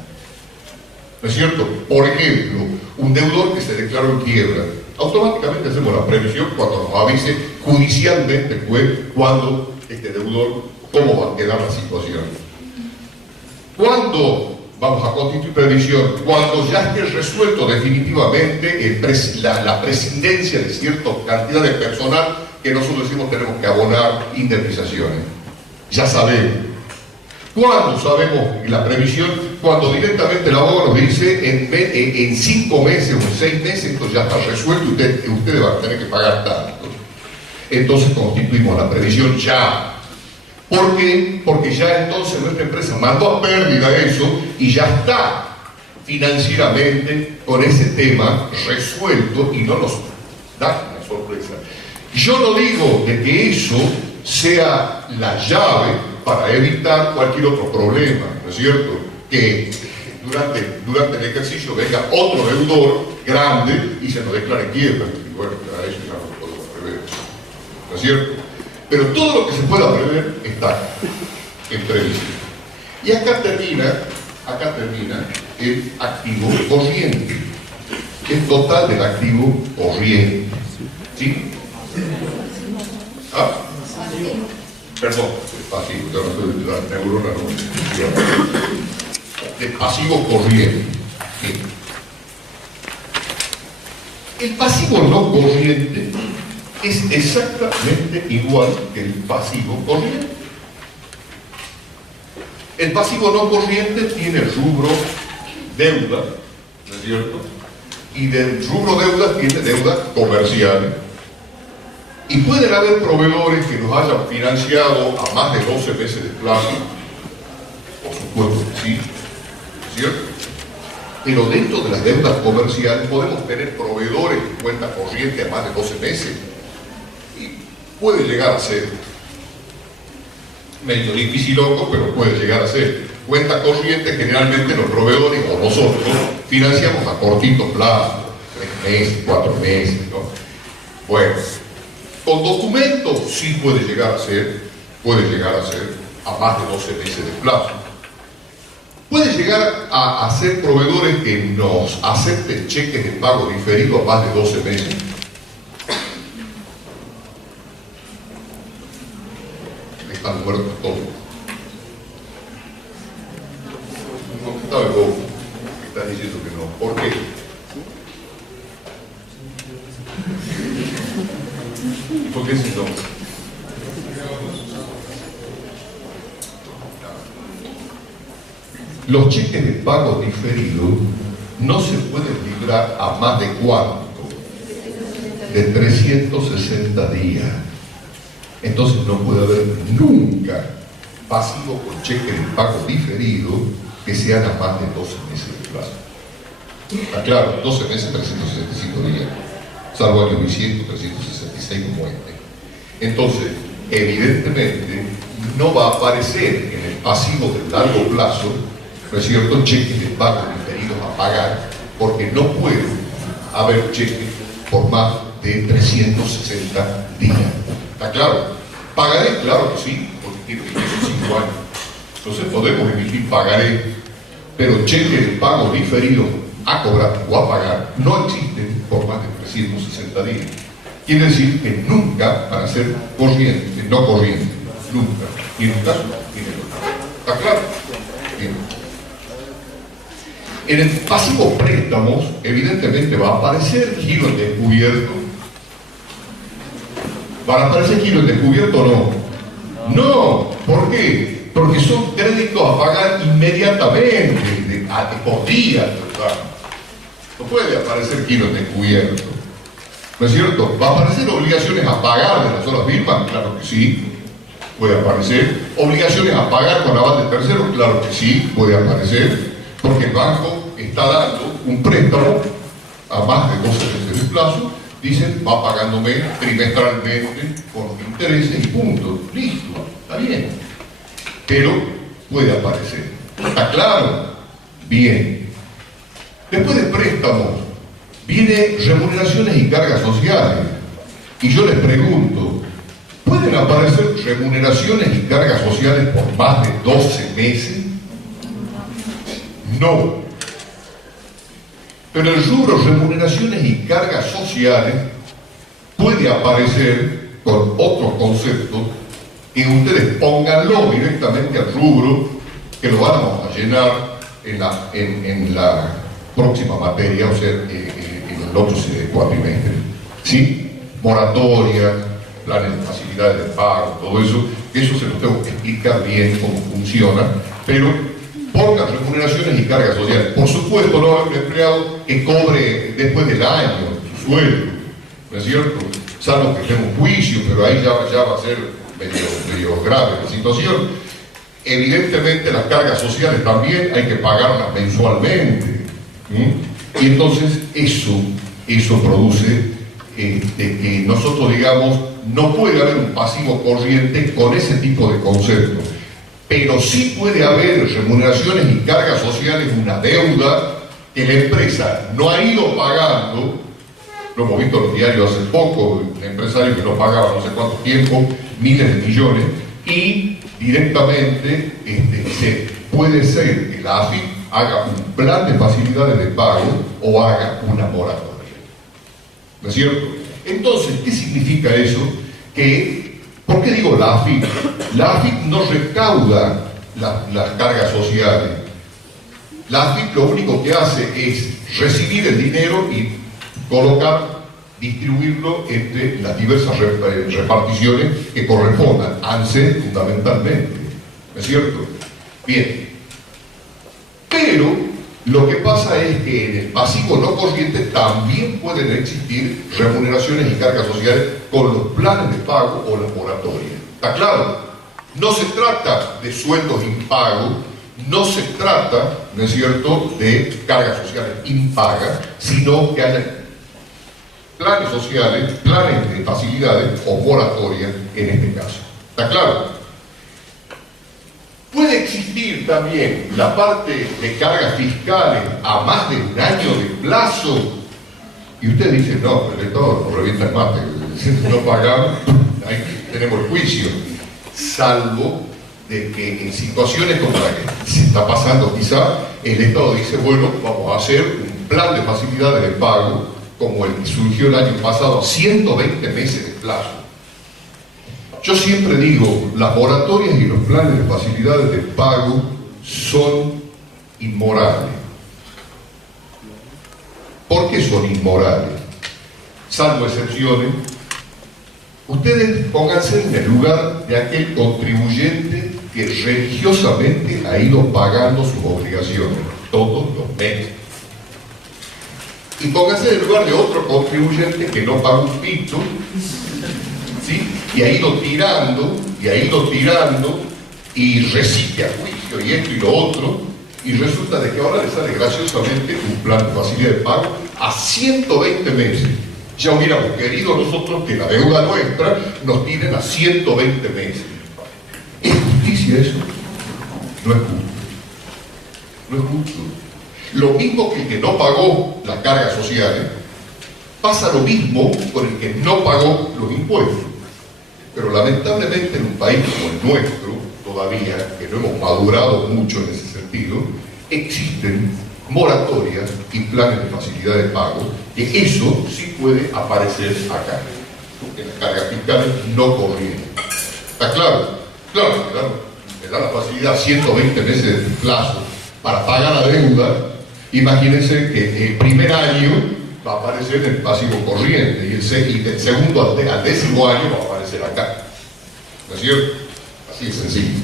¿No es cierto? Por ejemplo, un deudor que se declaró en quiebra. Automáticamente hacemos la previsión cuando nos avise judicialmente cuando este deudor, cómo va a quedar la situación. Cuando vamos a constituir previsión cuando ya esté resuelto definitivamente la prescindencia de cierta cantidad de personal que nosotros decimos tenemos que abonar indemnizaciones. Ya sabemos. ¿Cuándo sabemos la previsión? Cuando directamente el abogado nos dice en 5 meses o en 6 meses esto ya está resuelto y ustedes van a tener que pagar tanto. Entonces constituimos la previsión ya. ¿Por qué? Porque ya entonces nuestra empresa mandó a pérdida eso y ya está financieramente con ese tema resuelto y no nos da una sorpresa. Yo no digo de que eso sea la llave para evitar cualquier otro problema, ¿no es cierto? Que durante el ejercicio venga otro deudor grande y se nos declare quiebra. Y bueno, a eso ya no lo podemos prever, ¿no es cierto? Pero todo lo que se pueda prever está en previsión. Y acá termina el activo corriente, el total del activo corriente. ¿Sí? ¿Ah? Perdón, el pasivo, yo no estoy de la neurona, no. El pasivo corriente. ¿Sí? El pasivo no corriente es exactamente igual que el pasivo corriente. El pasivo no corriente tiene el rubro deuda, ¿no es cierto? Y del rubro deuda tiene deuda comercial. Y pueden haber proveedores que nos hayan financiado a más de 12 meses de plazo, por supuesto que sí, ¿cierto? Pero dentro de las deudas comerciales podemos tener proveedores de cuenta corriente a más de 12 meses. Y puede llegar a ser medio difícil loco, pero puede llegar a ser. Cuenta corriente, generalmente los proveedores o nosotros financiamos a cortito plazo, 3 meses, 4 meses, ¿no? Bueno, con documentos sí puede llegar a ser a más de 12 meses de plazo. Puede llegar a ser proveedores que nos acepten cheques de pago diferido a más de 12 meses. Están muertos todos. No sabe vos que estás diciendo que no. ¿Por qué? ¿Por qué es eso? Los cheques de pago diferido no se pueden librar a más de ¿cuánto? De 360 días. Entonces no puede haber nunca pasivo con cheque de pago diferido que sean a más de 12 meses de plazo. Está claro, 12 meses, 365 días, salvo año bisiesto, 366 como este. Entonces, evidentemente, no va a aparecer en el pasivo de largo plazo, ¿no es cierto?, cheques de pago diferidos a pagar, porque no puede haber cheques por más de 360 días. ¿Está claro? ¿Pagaré? Claro que sí, porque tiene 5 años. Entonces podemos emitir pagaré, pero cheques de pago diferidos a cobrar o a pagar no existen por más de 360 días. Quiere decir que nunca van a ser corrientes, no corrientes, nunca. Y en un caso, tiene otro. ¿Está claro? Bien. En el pasivo préstamos, evidentemente va a aparecer giro en descubierto. ¿Van a aparecer giro en descubierto o no? No. ¿Por qué? Porque son créditos a pagar inmediatamente, por día, ¿verdad? No puede aparecer giro en descubierto. ¿No es cierto? ¿Va a aparecer obligaciones a pagar de las otras firmas? Claro que sí, puede aparecer. ¿Obligaciones a pagar con aval de terceros? Claro que sí, puede aparecer. Porque el banco está dando un préstamo a más de 12 meses de plazo, dicen, va pagándome trimestralmente con intereses y punto. Listo, está bien. Pero puede aparecer. ¿Está claro? Bien. Después de préstamos, viene remuneraciones y cargas sociales. Y yo les pregunto, ¿pueden aparecer remuneraciones y cargas sociales por más de 12 meses? No. Pero el rubro remuneraciones y cargas sociales puede aparecer con otro concepto que ustedes pónganlo directamente al rubro, que lo vamos a llenar en la próxima materia, o sea, en el otro cuatrimestre. ¿Sí? Moratoria, planes de facilidades de pago, todo eso se lo tengo que explicar bien cómo funciona, pero pongan remuneraciones y cargas sociales. Por supuesto, no va a haber un empleado que cobre después del año su sueldo, ¿no es cierto? Salvo que tenga un juicio, pero ahí ya va a ser medio grave la situación. Evidentemente las cargas sociales también hay que pagarlas mensualmente. Y entonces eso produce que nosotros digamos, no puede haber un pasivo corriente con ese tipo de conceptos, pero sí puede haber remuneraciones y cargas sociales, una deuda que la empresa no ha ido pagando. Lo hemos visto en los diarios hace poco, un empresario que no pagaba no sé cuánto tiempo, miles de millones, y directamente puede ser que la AFIP haga un plan de facilidades de pago o haga una moratoria. ¿No es cierto? Entonces, ¿qué significa eso? ¿Por qué digo la AFIP? La AFIP no recauda las cargas sociales. La AFIP lo único que hace es recibir el dinero y distribuirlo entre las diversas reparticiones que correspondan, ANSES fundamentalmente. ¿No es cierto? Bien. Pero lo que pasa es que en el pasivo no corriente también pueden existir remuneraciones y cargas sociales con los planes de pago o las moratorias. ¿Está claro? No se trata de sueldos impagos, no se trata, ¿no es cierto?, de cargas sociales impagas, sino que haya planes sociales, planes de facilidades o moratorias en este caso. ¿Está claro? Puede existir también la parte de cargas fiscales a más de un año de plazo. Y usted dice, no, el Estado nos revienta el mate, no pagamos, ahí tenemos el juicio. Salvo de que en situaciones como la que se está pasando quizá, el Estado dice, bueno, vamos a hacer un plan de facilidades de pago, como el que surgió el año pasado, 120 meses de plazo. Yo siempre digo, las moratorias y los planes de facilidades de pago son inmorales. ¿Por qué son inmorales? Salvo excepciones. Ustedes pónganse en el lugar de aquel contribuyente que religiosamente ha ido pagando sus obligaciones todos los meses. Y pónganse en el lugar de otro contribuyente que no paga un pito, ¿sí? Y ha ido tirando, y resiste a juicio, y esto y lo otro, y resulta de que ahora le sale graciosamente un plan de facilidad de pago a 120 meses. Ya hubiéramos querido nosotros que la deuda nuestra nos tiren a 120 meses. ¿Es justicia eso? No es justo. No es justo. Lo mismo que el que no pagó las cargas sociales, pasa lo mismo con el que no pagó los impuestos. Pero lamentablemente en un país como el nuestro, todavía, que no hemos madurado mucho en ese sentido, existen moratorias y planes de facilidad de pago, que eso sí puede aparecer acá, en las cargas fiscales no corrientes. ¿Está claro? Claro, me da la facilidad 120 meses de plazo para pagar la deuda. Imagínense que el primer año va a aparecer en el pasivo corriente y del segundo al 10º año va a aparecer acá. ¿No es cierto? Así de sencillo.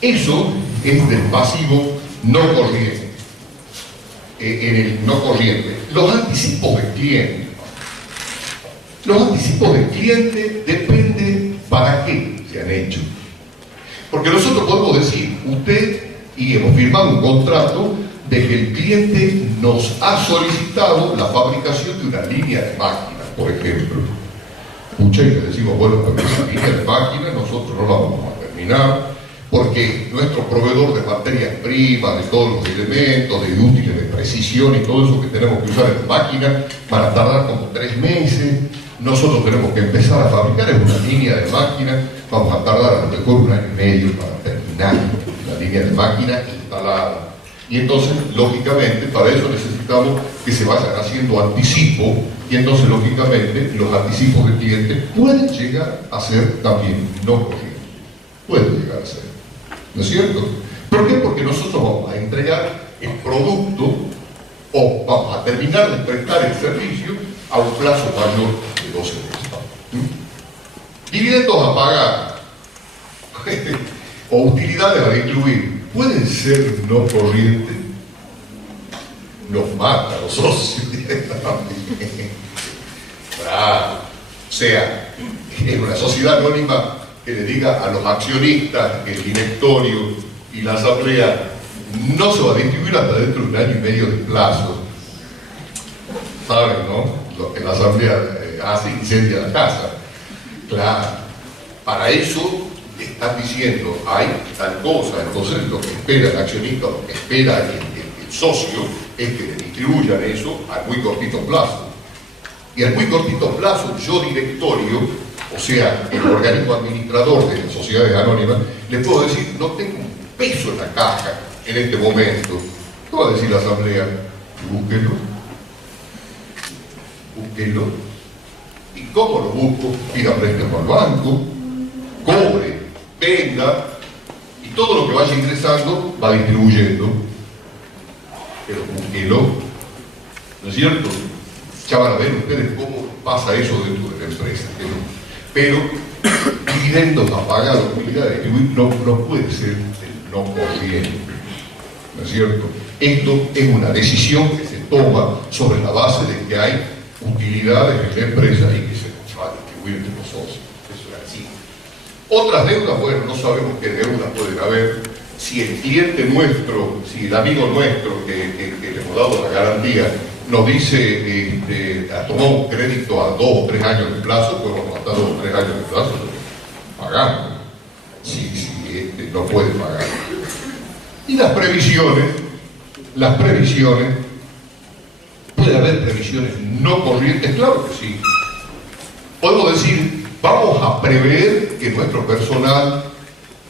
Eso es del pasivo no corriente. En el no corriente. Los anticipos del cliente. Los anticipos del cliente depende para qué se han hecho. Porque nosotros podemos decir, y hemos firmado un contrato de que el cliente nos ha solicitado la fabricación de una línea de máquinas, por ejemplo. Y le decimos, bueno, pues esa línea de máquinas nosotros no la vamos a terminar, porque nuestro proveedor de materias primas, de todos los elementos, de útiles de precisión y todo eso que tenemos que usar en la máquina, van a tardar como 3 meses. Nosotros tenemos que empezar a fabricar en una línea de máquinas, vamos a tardar a lo mejor 1 año y medio para terminar la línea de máquina instalada. Y entonces, lógicamente, para eso necesitamos que se vayan haciendo anticipos, y entonces, lógicamente, los anticipos del cliente pueden llegar a ser también no corrientes. Pueden llegar a ser. ¿No es cierto? ¿Por qué? Porque nosotros vamos a entregar el producto o vamos a terminar de prestar el servicio a un plazo mayor de 12 meses. Dividendos a pagar o utilidades a distribuir pueden ser no corrientes. Nos mata a los socios directamente. O sea, en una sociedad anónima que le diga a los accionistas que el directorio y la asamblea no se va a distribuir hasta dentro de un año y medio de plazo. ¿Saben, no? Lo que la asamblea hace, incendia la casa. Claro, para eso le están diciendo, hay tal cosa. Entonces lo que espera el accionista, lo que espera el socio, es que le distribuyan eso a muy cortito plazo. Y al muy cortito plazo, yo directorio, o sea, el organismo administrador de las sociedades anónimas, le puedo decir, no tengo un peso en la caja en este momento. ¿Qué va a decir la asamblea? Búsquelo. Búsquelo. ¿Y cómo lo busco? Pida préstamo al banco, cobre, venda, y todo lo que vaya ingresando va distribuyendo. Pero búsquelo. ¿No es cierto? Ya van a ver ustedes cómo pasa eso dentro de la empresa. Pero dividendos a pagar, utilidades, no puede ser el no corriente. ¿No es cierto? Esto es una decisión que se toma sobre la base de que hay utilidades en la empresa y que se va a distribuir entre los socios. Eso es así. Otras deudas, bueno, no sabemos qué deudas pueden haber. Si el cliente nuestro, si el amigo nuestro que le hemos dado la garantía nos dice ha tomado un crédito a 2 o 3 años de plazo, pues vamos a estar 2 o 3 años de plazo pagando. Si no puede pagar. Y las previsiones, puede haber previsiones no corrientes, claro que sí. Podemos decir, vamos a prever que nuestro personal,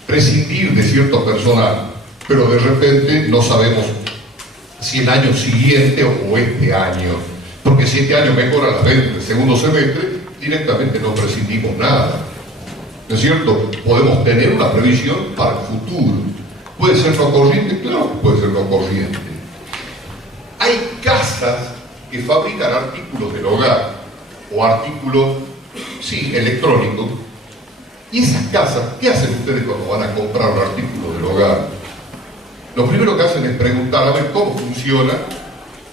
prescindir de cierto personal, pero de repente no sabemos si el año siguiente o este año, porque si este año mejora la venta del segundo semestre, directamente no prescindimos nada. ¿No es cierto? Podemos tener una previsión para el futuro. ¿Puede ser no corriente? Claro que puede ser no corriente. Hay casas que fabrican artículos del hogar o artículos, sí, electrónicos. Y esas casas, ¿qué hacen ustedes cuando van a comprar un artículo del hogar? Lo primero que hacen es preguntar a ver cómo funciona,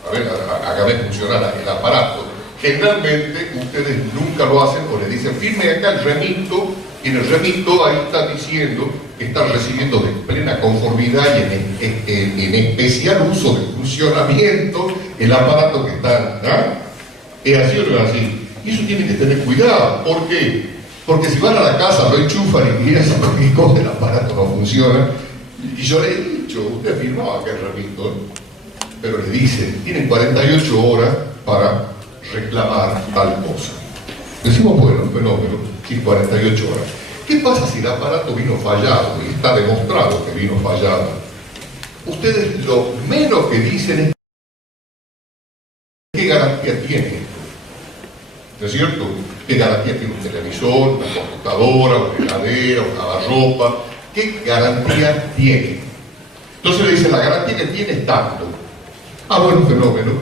a ver, hágame funcionar el aparato. Generalmente ustedes nunca lo hacen o le dicen, firme acá el remito, y en el remito ahí está diciendo que están recibiendo de plena conformidad y en especial uso de funcionamiento el aparato que están. ¿Es así o no es así? Y eso tienen que tener cuidado. ¿Por qué? Porque si van a la casa, lo enchufan y miran si cualquier cosa el aparato no funciona. Y yo le he dicho, usted firmaba aquel remito, pero le dicen, tienen 48 horas para reclamar tal cosa. Decimos, bueno, fenómeno, sí, 48 horas. ¿Qué pasa si el aparato vino fallado y está demostrado que vino fallado? Ustedes lo menos que dicen es ¿qué garantía tiene esto? ¿No es cierto? ¿Qué garantía tiene un televisor, una computadora, una heladera, un lavarropa? ¿Qué garantía tiene? Entonces le dicen, la garantía que tiene es tanto. Ah, bueno, fenómeno.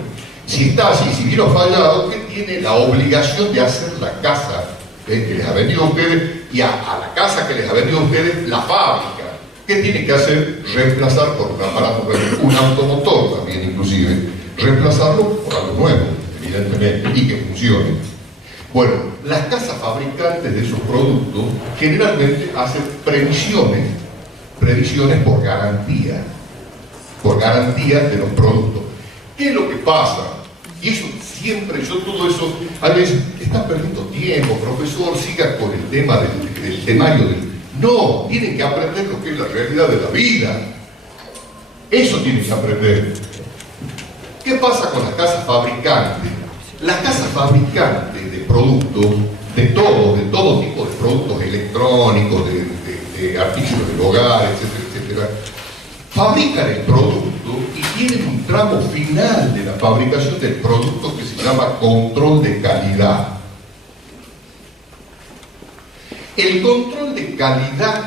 Si está así, si vino fallado, ¿qué tiene la obligación de hacer la casa que les ha vendido a ustedes y a la casa que les ha vendido a ustedes la fábrica? ¿Qué tiene que hacer? Reemplazar por un aparato, un automotor también inclusive, reemplazarlo por algo nuevo, evidentemente, y que funcione. Bueno, las casas fabricantes de esos productos generalmente hacen previsiones por garantía de los productos. ¿Qué es lo que pasa? Y eso siempre, yo todo eso, a veces, estás perdiendo tiempo, profesor, siga con el tema del temario del... No, tienen que aprender lo que es la realidad de la vida. Eso tienen que aprender. ¿Qué pasa con las casas fabricantes? Las casas fabricantes de productos, de todo tipo de productos electrónicos, de artículos del hogar, etcétera, fabrican el producto y tienen un tramo final de la fabricación del producto que se llama control de calidad. El control de calidad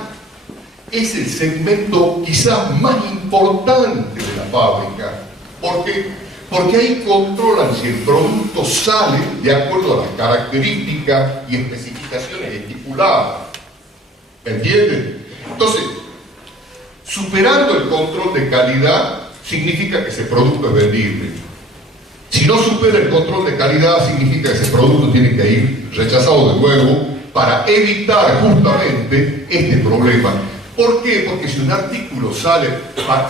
es el segmento quizás más importante de la fábrica. ¿Por qué? Porque ahí controlan si el producto sale de acuerdo a las características y especificaciones estipuladas. ¿Entienden? Entonces, superando el control de calidad significa que ese producto es vendible. Si no supera el control de calidad, significa que ese producto tiene que ir rechazado de nuevo para evitar justamente este problema. ¿Por qué? Porque si un artículo sale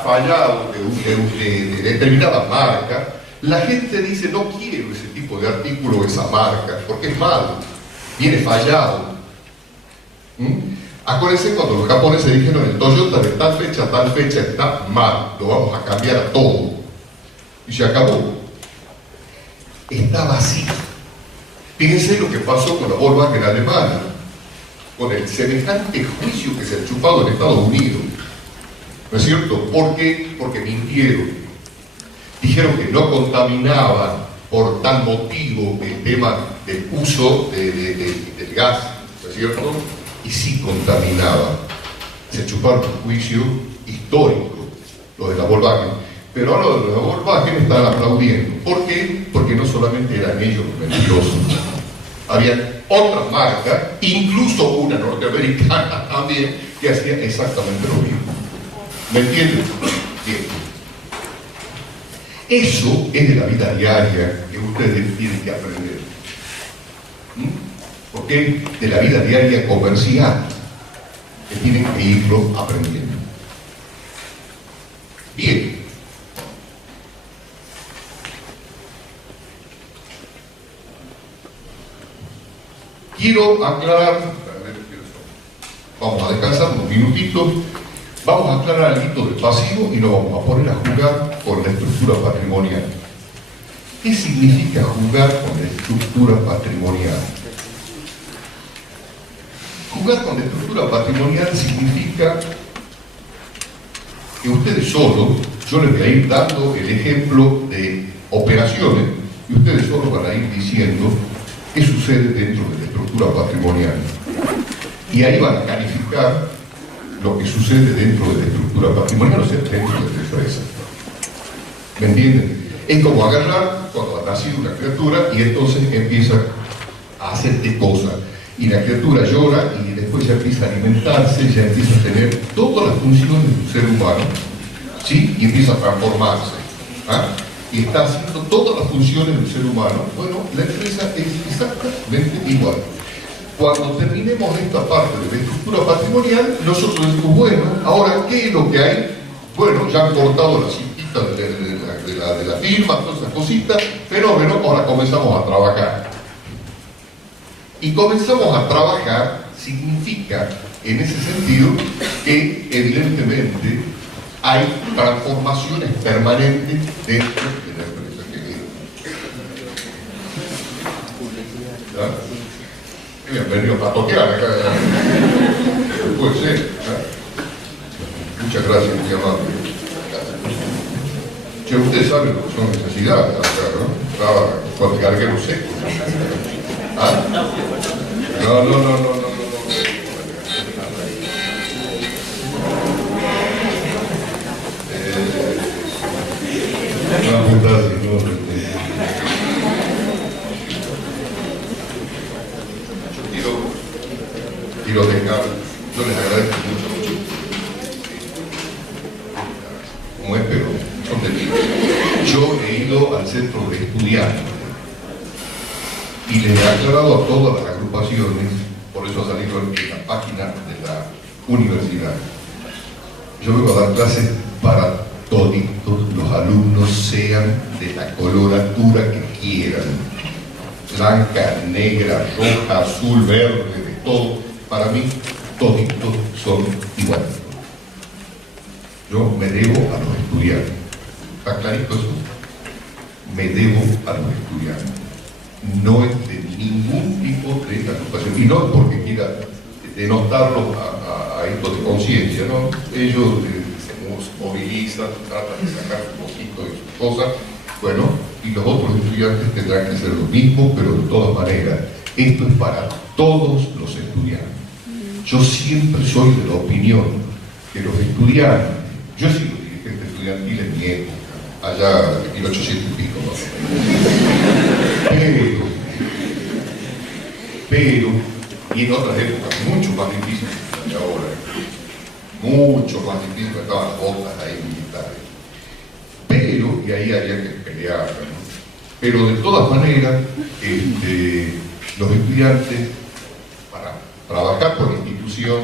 fallado de determinada marca, la gente dice: no quiero ese tipo de artículo, esa marca, porque es malo, viene fallado. Acuérdense cuando los japoneses dijeron: el Toyota de tal fecha a tal fecha está mal, lo vamos a cambiar a todo. Y se acabó. Está vacío. Fíjense lo que pasó con la Volkswagen alemana, con el semejante juicio que se ha chupado en Estados Unidos. ¿No es cierto? ¿Por qué? Porque mintieron. Dijeron que no contaminaban por tal motivo el tema del uso del gas, ¿no es cierto? Y sí contaminaban. Se chuparon un juicio histórico, lo de la Volkswagen. Pero ahora los de la Volkswagen están aplaudiendo. ¿Por qué? Porque no solamente eran ellos los mentirosos. Había otras marcas, incluso una norteamericana también, que hacía exactamente lo mismo. ¿Me entienden? Bien. Eso es de la vida diaria que ustedes tienen que aprender. ¿Ok? De la vida diaria comercial, que tienen que irlo aprendiendo. Bien. Quiero aclarar, vamos a descansar unos minutitos, vamos a aclarar algo del pasivo y nos vamos a poner a jugar con la estructura patrimonial. ¿Qué significa jugar con la estructura patrimonial? Jugar con la estructura patrimonial significa que ustedes solos, yo les voy a ir dando el ejemplo de operaciones y ustedes solos van a ir diciendo qué sucede dentro de la estructura patrimonial. Y ahí van a calificar lo que sucede dentro de la estructura patrimonial, o sea, dentro de la empresa. ¿Me entienden? Es como agarrar cuando ha nacido una criatura y entonces empieza a hacerte cosas. Y la criatura llora y después ya empieza a alimentarse, ya empieza a tener todas las funciones de un ser humano, ¿sí? Y empieza a transformarse. ¿Ah? Y está haciendo todas las funciones del ser humano. Bueno, la empresa es exactamente igual. Cuando terminemos esta parte de la estructura patrimonial, nosotros decimos: bueno, ahora, ¿qué es lo que hay? Bueno, ya han cortado la cintita de la firma, todas esas cositas, fenómeno, ahora comenzamos a trabajar. Y comenzamos a trabajar significa, en ese sentido, que evidentemente hay transformaciones permanentes dentro de la empresa que me han venido a patotear acá. Puede ser. Muchas gracias, mi amable. Che, ustedes saben lo que son necesidades acá, ¿no? Cuando carguemos secos. ¿Ah? No. Quiero dejar, yo les agradezco mucho, como es, pero son de mí. Yo he ido al centro de estudiantes y les he aclarado a todas las agrupaciones, por eso ha salido en la página de la universidad. Yo vengo a dar clases para toditos los alumnos, sean de la coloratura que quieran, blanca, negra, roja, azul, verde, de todo. Para mí, toditos son iguales. Yo me debo a los estudiantes. ¿Está clarito eso? Me debo a los estudiantes. No es de ningún tipo de agrupación. Y no es porque quiera denotarlos a esto de conciencia, ¿no? Ellos se movilizan, tratan de sacar un poquito de sus cosas. Bueno, y los otros estudiantes tendrán que hacer lo mismo, pero de todas maneras, esto es para todos los estudiantes. Yo siempre soy de la opinión que los estudiantes, yo he sido dirigente estudiantil en mi época, allá de 1800 y pico, ¿no? Pero, y en otras épocas mucho más difíciles que ahora, mucho más difíciles, estaban las botas ahí militares. Pero, y ahí había que pelear, ¿no? Pero de todas maneras, los estudiantes, para trabajar por la institución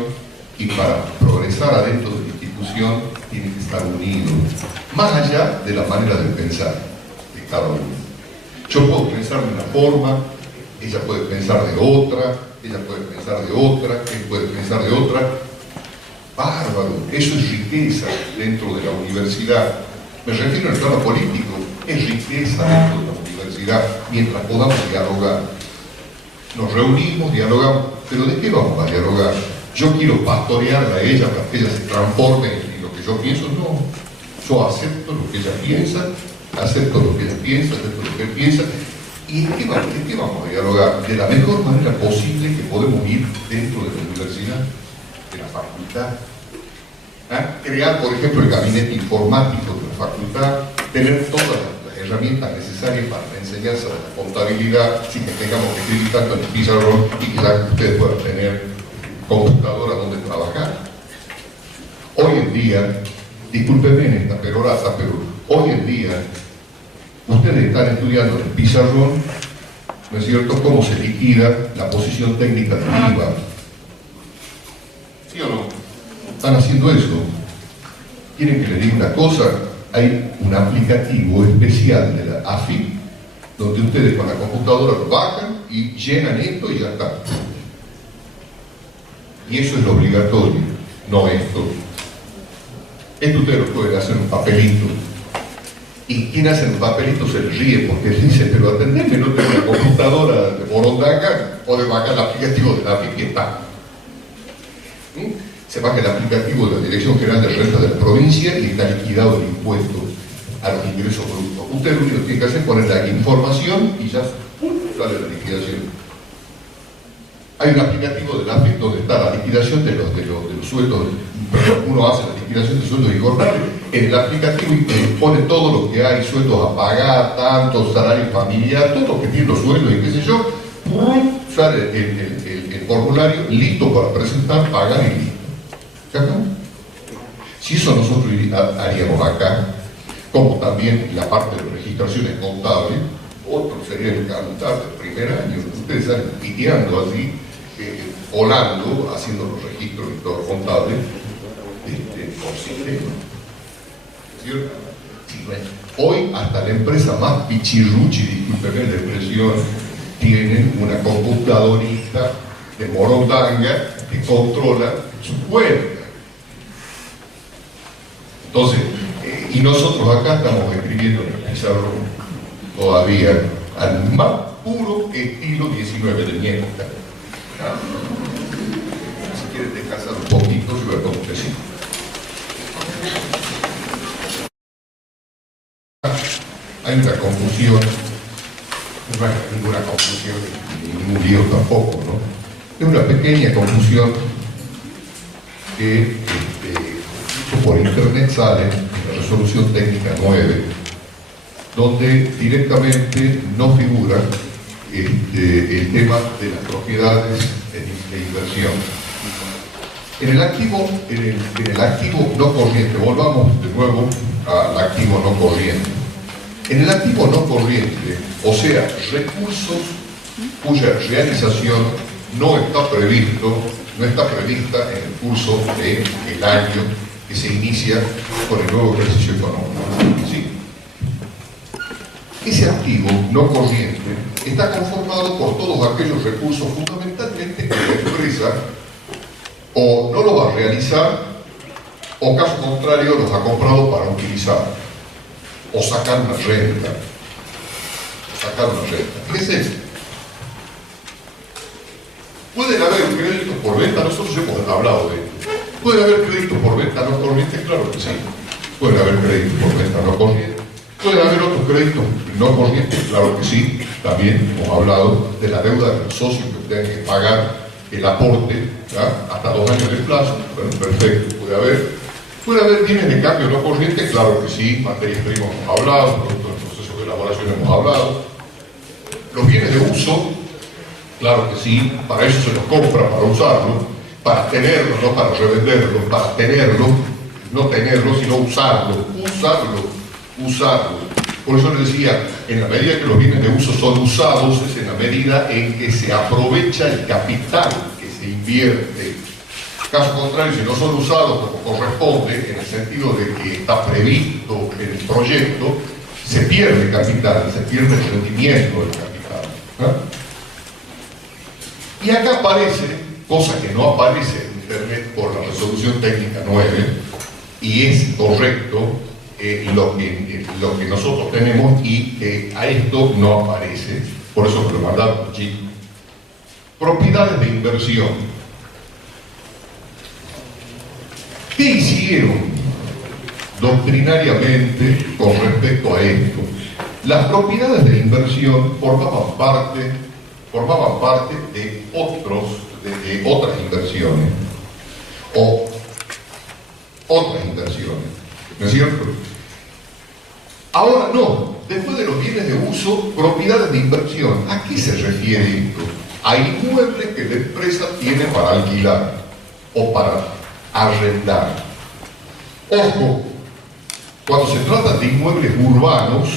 y para progresar adentro de la institución, tienen que estar unidos, más allá de la manera de pensar de cada uno. Yo puedo pensar de una forma, ella puede pensar de otra, ella puede pensar de otra, él puede pensar de otra. Bárbaro, eso es riqueza dentro de la universidad. Me refiero al plano político, es riqueza dentro de la universidad mientras podamos dialogar. Nos reunimos, dialogamos, pero ¿de qué vamos a dialogar? Yo quiero pastorearla a ella para que ella se transforme en lo que yo pienso. No, yo acepto lo que ella piensa, acepto lo que ella piensa, acepto lo que él piensa. ¿Y de qué vamos a dialogar? De la mejor manera posible que podemos ir dentro de la universidad, de la facultad. Crear, por ejemplo, el gabinete informático de la facultad, tener todas las herramientas necesarias para la enseñanza de la contabilidad, sin que tengamos que escribir tanto en el pizarrón y que ya ustedes puedan tener computadora donde trabajar. Hoy en día, discúlpenme en esta perorata, pero hoy en día ustedes están estudiando en el pizarrón, ¿no es cierto?, cómo se liquida la posición técnica del IVA. ¿Sí o no? Están haciendo eso. ¿Quieren que les diga una cosa? Hay un aplicativo especial de la AFIP donde ustedes con la computadora lo bajan y llenan esto y ya está. Y eso es lo obligatorio, no esto. Esto ustedes lo pueden hacer en un papelito. Y quien hace un papelito se ríe porque dice, pero atendeme, no tengo una computadora de Borondaca o de bajar el aplicativo de la AFIP y está. Se baja el aplicativo de la Dirección General de Renta de la provincia y está liquidado el impuesto a los ingresos brutos. Usted lo único que tiene que hacer es poner la información y ya sale la liquidación. Hay un aplicativo de la AFIP donde está la liquidación de los sueldos. Uno hace la liquidación de sueldos y jornales. En el aplicativo pone todo lo que hay, sueldos a pagar, tanto, salario familiar, todo lo que tiene los sueldos y qué sé yo. Sale el formulario listo para presentar, pagar y listo. Si eso nosotros haríamos acá, como también la parte de registraciones contables, otro sería el cantar del primer año. Ustedes salen piteando así, volando, haciendo los registros y todo contables por sistema. ¿Cierto? Sí, bueno. Hoy hasta la empresa más pichirruchi, discúlpenme la expresión, tienen una computadorista de Morondanga que controla su cuenta. Entonces, y nosotros acá estamos escribiendo en el pizarrón todavía al más puro estilo 19 de mi época. Si quieren descansar un poquito, yo voy a tomar un besito. Hay una confusión, no hay ninguna confusión, ni ningún lío tampoco, ¿no? Es una pequeña confusión que por internet sale en la resolución técnica 9, donde directamente no figura el tema de las propiedades de inversión. En el activo no corriente, volvamos de nuevo al activo no corriente. En el activo no corriente, o sea, recursos cuya realización no está prevista en el curso del año que se inicia con el nuevo ejercicio económico. ¿Sí? Ese activo no corriente está conformado por todos aquellos recursos fundamentalmente que la empresa o no lo va a realizar o caso contrario los ha comprado para utilizar o sacar una renta. Fíjense, pueden haber créditos por venta, nosotros hemos hablado de esto. ¿Puede haber créditos por venta no corriente? Claro que sí. Pueden haber créditos por venta no corriente. ¿Pueden haber otros créditos no corrientes? Claro que sí. También hemos hablado de la deuda de los socios que tengan que pagar el aporte, hasta 2 años de plazo. Bueno, perfecto, puede haber bienes de cambio no corriente, claro que sí, materias primas hemos hablado, productos de procesos de elaboración hemos hablado. Los bienes de uso, claro que sí, para eso se los compra, para usarlo, para tenerlo, no para revenderlo, para tenerlo, no tenerlo, sino usarlo. Por eso les decía, en la medida que los bienes de uso son usados, es en la medida en que se aprovecha el capital que se invierte. Caso contrario, si no son usados como corresponde, en el sentido de que está previsto en el proyecto, se pierde capital, se pierde el rendimiento del capital. Y acá aparece, cosa que no aparece en Internet por la resolución técnica 9, y es correcto lo que nosotros tenemos, y a esto no aparece, por eso me lo mandaron allí. Propiedades de inversión. ¿Qué hicieron doctrinariamente con respecto a esto? Las propiedades de inversión formaban parte de otras inversiones, o otras inversiones, ¿no es cierto? Ahora no, después de los bienes de uso, propiedades de inversión. ¿A qué se refiere esto? A inmuebles que la empresa tiene para alquilar o para arrendar. Ojo, cuando se trata de inmuebles urbanos,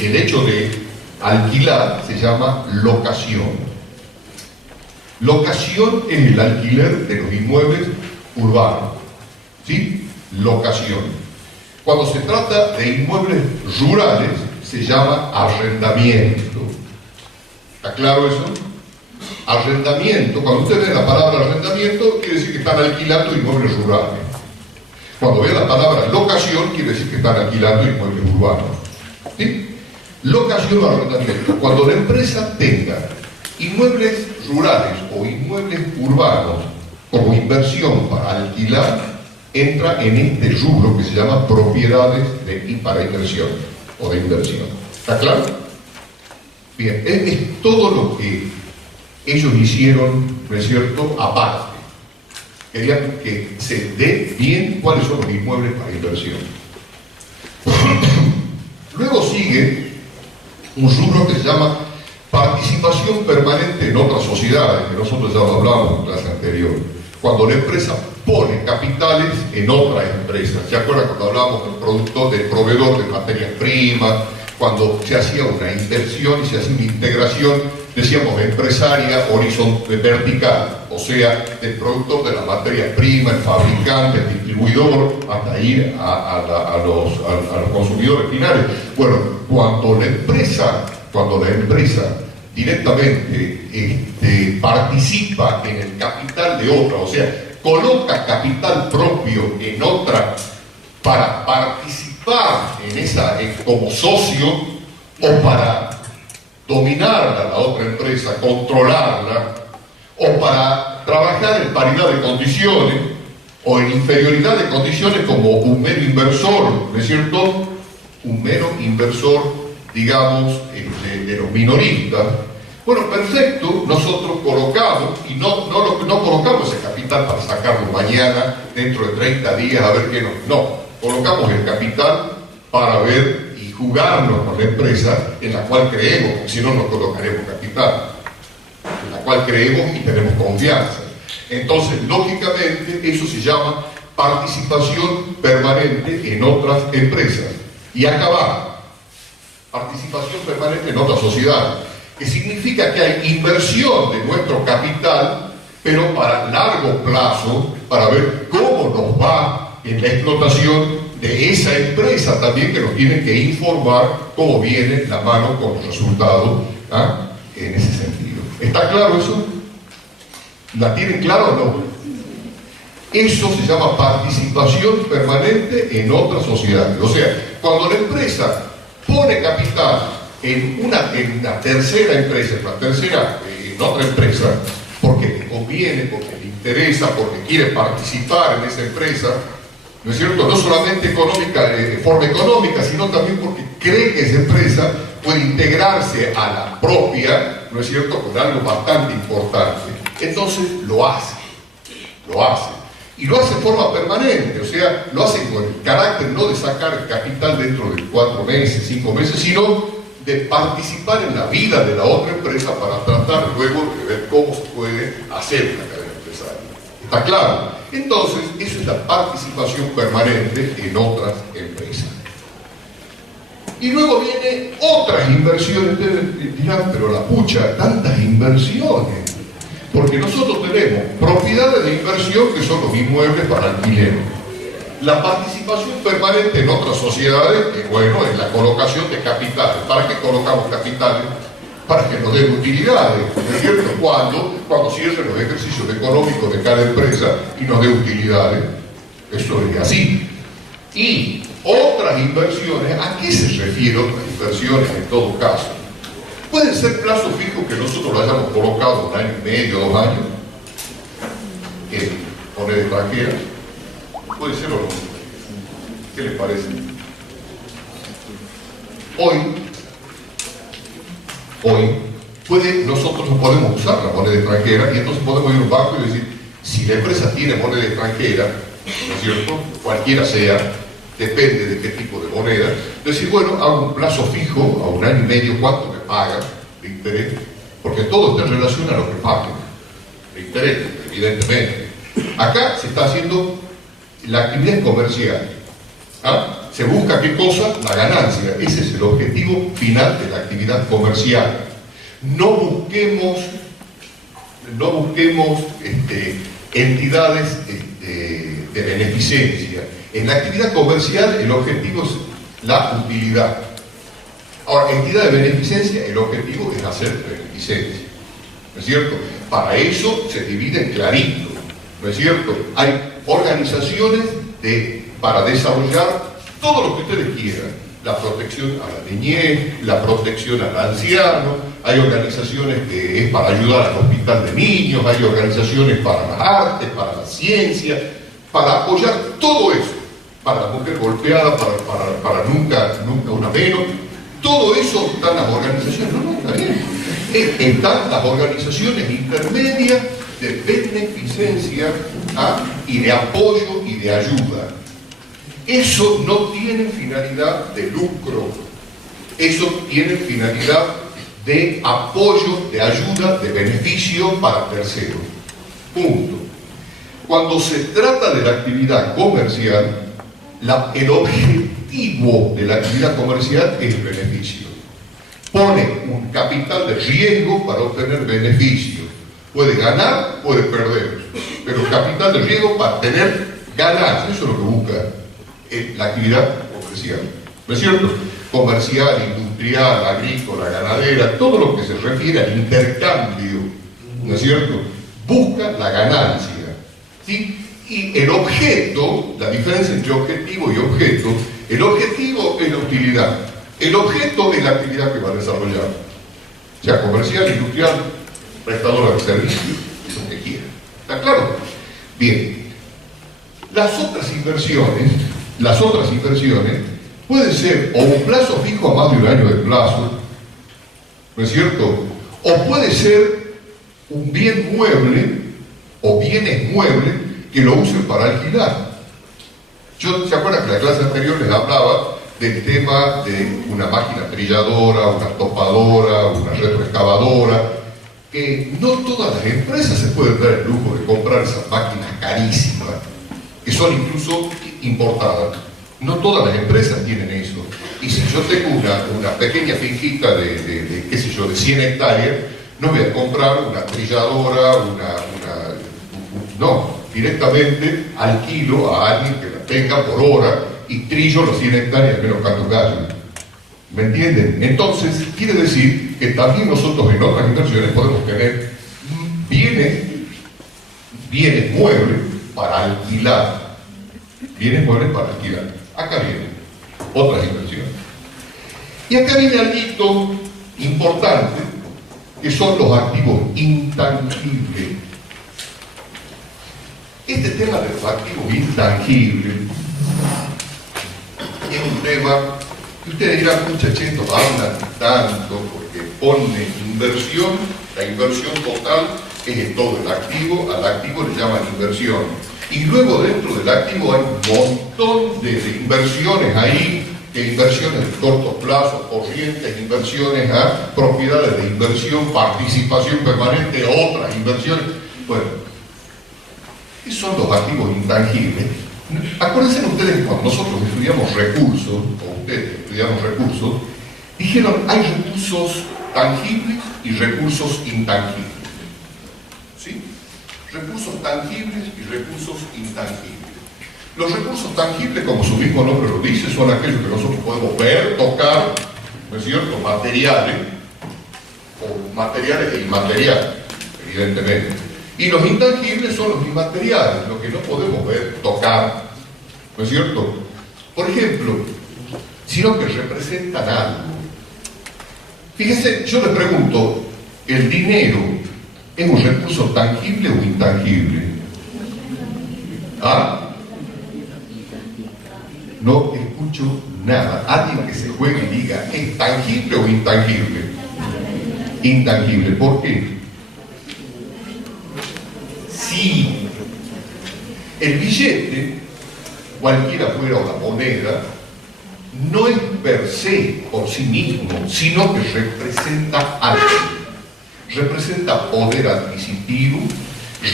el hecho de alquilar se llama locación. Locación es el alquiler de los inmuebles urbanos, ¿sí? Locación. Cuando se trata de inmuebles rurales, se llama arrendamiento. ¿Está claro eso? Arrendamiento, cuando usted ve la palabra arrendamiento, quiere decir que están alquilando inmuebles rurales. Cuando ve la palabra locación, quiere decir que están alquilando inmuebles urbanos. ¿Sí? Locación o arrendamiento. Cuando la empresa tenga inmuebles rurales o inmuebles urbanos como inversión para alquilar, entra en este rubro que se llama propiedades para inversión o de inversión. ¿Está claro? Bien, es todo lo que ellos hicieron, ¿no es cierto?, aparte. Querían que se dé bien cuáles son los inmuebles para inversión. Luego sigue un rubro que se llama participación permanente en otras sociedades, que nosotros ya lo hablamos en clase anterior. Cuando la empresa pone capitales en otras empresas. ¿Se acuerdan cuando hablábamos del proveedor de materias primas? Cuando se hacía una inversión y se hacía una integración, decíamos empresaria vertical, o sea, del productor de la materia prima, el fabricante, el distribuidor, hasta ir a los consumidores finales. Bueno, cuando la empresa directamente participa en el capital de otra, o sea, coloca capital propio en otra para participar en esa como socio, o para dominarla, la otra empresa, controlarla, o para trabajar en paridad de condiciones o en inferioridad de condiciones como un mero inversor, ¿no es cierto? Un mero inversor, digamos, de los minoristas. Bueno, perfecto, nosotros colocamos, y no colocamos ese capital para sacarlo mañana, dentro de 30 días, a ver qué nos... No, colocamos el capital para ver y jugarnos con la empresa en la cual creemos, porque si no, no colocaremos capital, en la cual creemos y tenemos confianza. Entonces, lógicamente, eso se llama participación permanente en otras empresas. Y acá va, participación permanente en otras sociedades, que significa que hay inversión de nuestro capital, pero para largo plazo, para ver cómo nos va en la explotación de esa empresa también, que nos tiene que informar cómo viene la mano con los resultados, en ese sentido. ¿Está claro eso? ¿La tienen claro o no? Eso se llama participación permanente en otras sociedades. O sea, cuando la empresa pone capital en una tercera empresa, en otra empresa, porque le conviene, porque le interesa, porque quiere participar en esa empresa, ¿no es cierto? No solamente económica, de forma económica, sino también porque cree que esa empresa puede integrar ganarse a la propia, ¿no es cierto?, con algo bastante importante. Entonces lo hace. Y lo hace de forma permanente, o sea, lo hace con el carácter no de sacar capital dentro de 4 meses, 5 meses, sino de participar en la vida de la otra empresa para tratar luego de ver cómo se puede hacer una cadena empresaria. ¿Está claro? Entonces, eso es la participación permanente en otras empresas. Y luego vienen otras inversiones. Ustedes dirán, pero la pucha, tantas inversiones. Porque nosotros tenemos propiedades de inversión que son los inmuebles para alquiler. La participación permanente en otras sociedades, que bueno, es la colocación de capitales. ¿Para qué colocamos capitales? Para que nos den utilidades, ¿no es cierto? Cuando cierren los ejercicios económicos de cada empresa y nos dé utilidades. Eso es así. Y otras inversiones, ¿a qué se refiere otras inversiones en todo caso? Pueden ser plazos fijos que nosotros lo hayamos colocado 1 año y medio, 2 años, en moneda extranjera. Puede ser o no. ¿Qué les parece? Hoy nosotros no podemos usar la moneda extranjera y entonces podemos ir a un banco y decir, si la empresa tiene moneda extranjera, ¿no es cierto?, cualquiera sea, depende de qué tipo de moneda, decir, bueno, hago un plazo fijo a 1 año y medio, ¿cuánto me pagan de interés? Porque todo está en relación a lo que paguen de interés, evidentemente. Acá se está haciendo la actividad comercial. Se busca ¿qué cosa? La ganancia. Ese es el objetivo final de la actividad comercial. No busquemos entidades de beneficencia. En la actividad comercial el objetivo es la utilidad. Ahora, entidad de beneficencia, el objetivo es hacer beneficencia. ¿No es cierto? Para eso se dividen clarito. ¿No es cierto? Hay organizaciones para desarrollar todo lo que ustedes quieran. La protección a la niñez, la protección al anciano, hay organizaciones que es para ayudar al hospital de niños, hay organizaciones para las artes, para la ciencia, para apoyar todo eso, para la mujer golpeada, para nunca una menos. Todo eso están las organizaciones, no, está bien. Están las organizaciones intermedias de beneficencia y de apoyo y de ayuda. Eso no tiene finalidad de lucro, eso tiene finalidad de apoyo, de ayuda, de beneficio para terceros. Punto. Cuando se trata de la actividad comercial, el objetivo de la actividad comercial es el beneficio. Pone un capital de riesgo para obtener beneficio. Puede ganar, puede perder, pero capital de riesgo para tener ganancias, eso es lo que busca la actividad comercial. ¿No es cierto? Comercial, industrial, agrícola, ganadera, todo lo que se refiere al intercambio, ¿no es cierto?, busca la ganancia. ¿Sí? Y el objeto, la diferencia entre objetivo y objeto, el objetivo es la utilidad, el objeto es la actividad que va a desarrollar, o sea, comercial, industrial, prestadora de servicios, lo que quiera. ¿Está claro? Bien. Las otras inversiones pueden ser o un plazo fijo a más de 1 año de plazo, ¿no es cierto? O puede ser un bien mueble o bienes muebles que lo usen para alquilar. ¿Se acuerdan que en la clase anterior les hablaba del tema de una máquina trilladora, una topadora, una retroexcavadora? Que no todas las empresas se pueden dar el lujo de comprar esas máquinas carísimas, que son incluso importadas. No todas las empresas tienen eso. Y si yo tengo una pequeña finquita de qué sé yo, de 100 hectáreas, no voy a comprar una trilladora, no, directamente alquilo a alguien que la tenga por hora y trillo los 100 hectáreas menos canto gallo. ¿Me entienden? Entonces, quiere decir que también nosotros en otras inversiones podemos tener bienes muebles para alquilar. Bienes muebles para alquilar. Acá vienen otras inversiones. Y acá viene algo importante, que son los activos intangibles. Este tema de los activos intangibles es un tema que ustedes dirán, muchachos, hablan tanto, pone inversión, la inversión total es todo el activo, al activo le llaman inversión. Y luego dentro del activo hay un montón de inversiones ahí, que inversiones de corto plazo, corrientes, inversiones a propiedades de inversión, participación permanente, otras inversiones. Bueno, ¿qué son los activos intangibles? Acuérdense ustedes cuando nosotros estudiamos recursos, o ustedes estudiamos recursos, dijeron hay recursos tangibles y recursos intangibles. ¿Sí? Recursos tangibles y recursos intangibles. Los recursos tangibles, como su mismo nombre lo dice, son aquellos que nosotros podemos ver, tocar, ¿no es cierto?, materiales, o materiales e inmateriales, evidentemente. Y los intangibles son los inmateriales, lo que no podemos ver, tocar, ¿no es cierto? Por ejemplo, sino que representan algo. Fíjense, yo les pregunto, ¿el dinero es un recurso tangible o intangible? ¿Ah? No escucho nada. Alguien que se juegue y diga, ¿es tangible o intangible? Intangible. ¿Por qué? Si el billete, cualquiera fuera o la moneda, no es per se por sí mismo, sino que representa algo. Representa poder adquisitivo,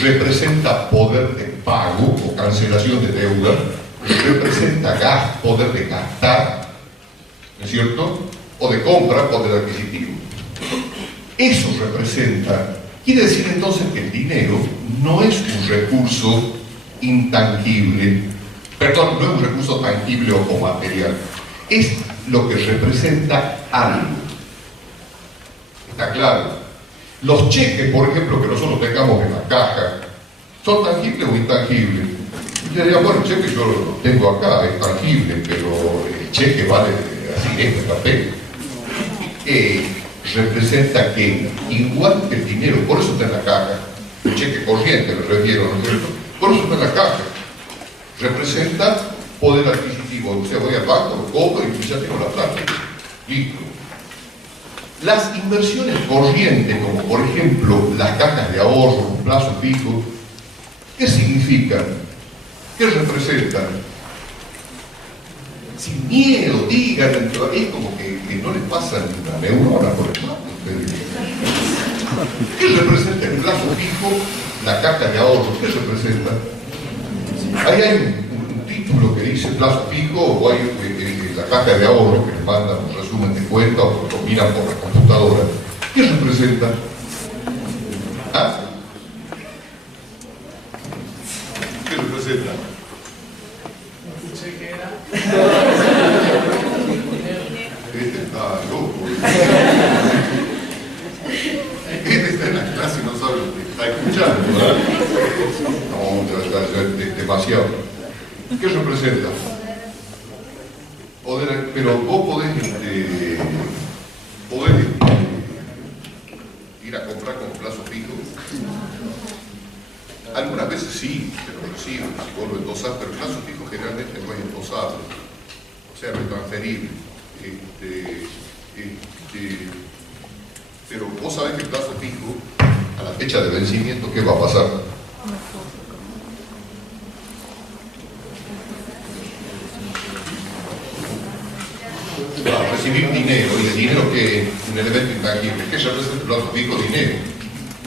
representa poder de pago o cancelación de deuda, representa poder de gastar, ¿no es cierto? O de compra, poder adquisitivo. Eso representa. Quiere decir entonces que el dinero no es un recurso intangible, perdón, no es un recurso tangible o material, es lo que representa algo. ¿Está claro? Los cheques, por ejemplo, que nosotros tengamos en la caja, ¿son tangibles o intangibles? Y yo diría, bueno, el cheque yo lo tengo acá, es tangible, pero el cheque vale así, este papel. Representa que, igual que el dinero, por eso está en la caja, el cheque corriente me refiero, ¿no es cierto? Por eso está en la caja. Representa poder adquisitivo, o sea, voy al banco, lo cobro y ya tengo la plata. Listo. Las inversiones corrientes, como por ejemplo las cajas de ahorro, plazo fijo, ¿qué significan? ¿Qué representan? Sin miedo, digan, es como que no les pasa ni una neurona por el mapa. ¿Qué representa el plazo fijo, la caja de ahorro? ¿Qué representa? Ahí hay un título que dice plazo fijo, o hay la caja de ahorro que les mandan un resumen de cuenta o lo miran por la computadora. ¿Qué representa? ¿Ah? ¿Qué representa? Este está loco. Este está en la clase y no sabe lo que está escuchando, ¿verdad? No, es demasiado. ¿Qué representa? Pero vos podés ir a comprar con plazo fijo. Algunas veces sí, te lo reciben, si vos lo endosás, pero el plazo fijo generalmente no es endosable, o sea, no es transferible. Pero vos sabés que el plazo fijo, a la fecha de vencimiento, ¿qué va a pasar? Va a recibir dinero, y el dinero que es un elemento intangible. ¿Qué representa el plazo fijo? Dinero.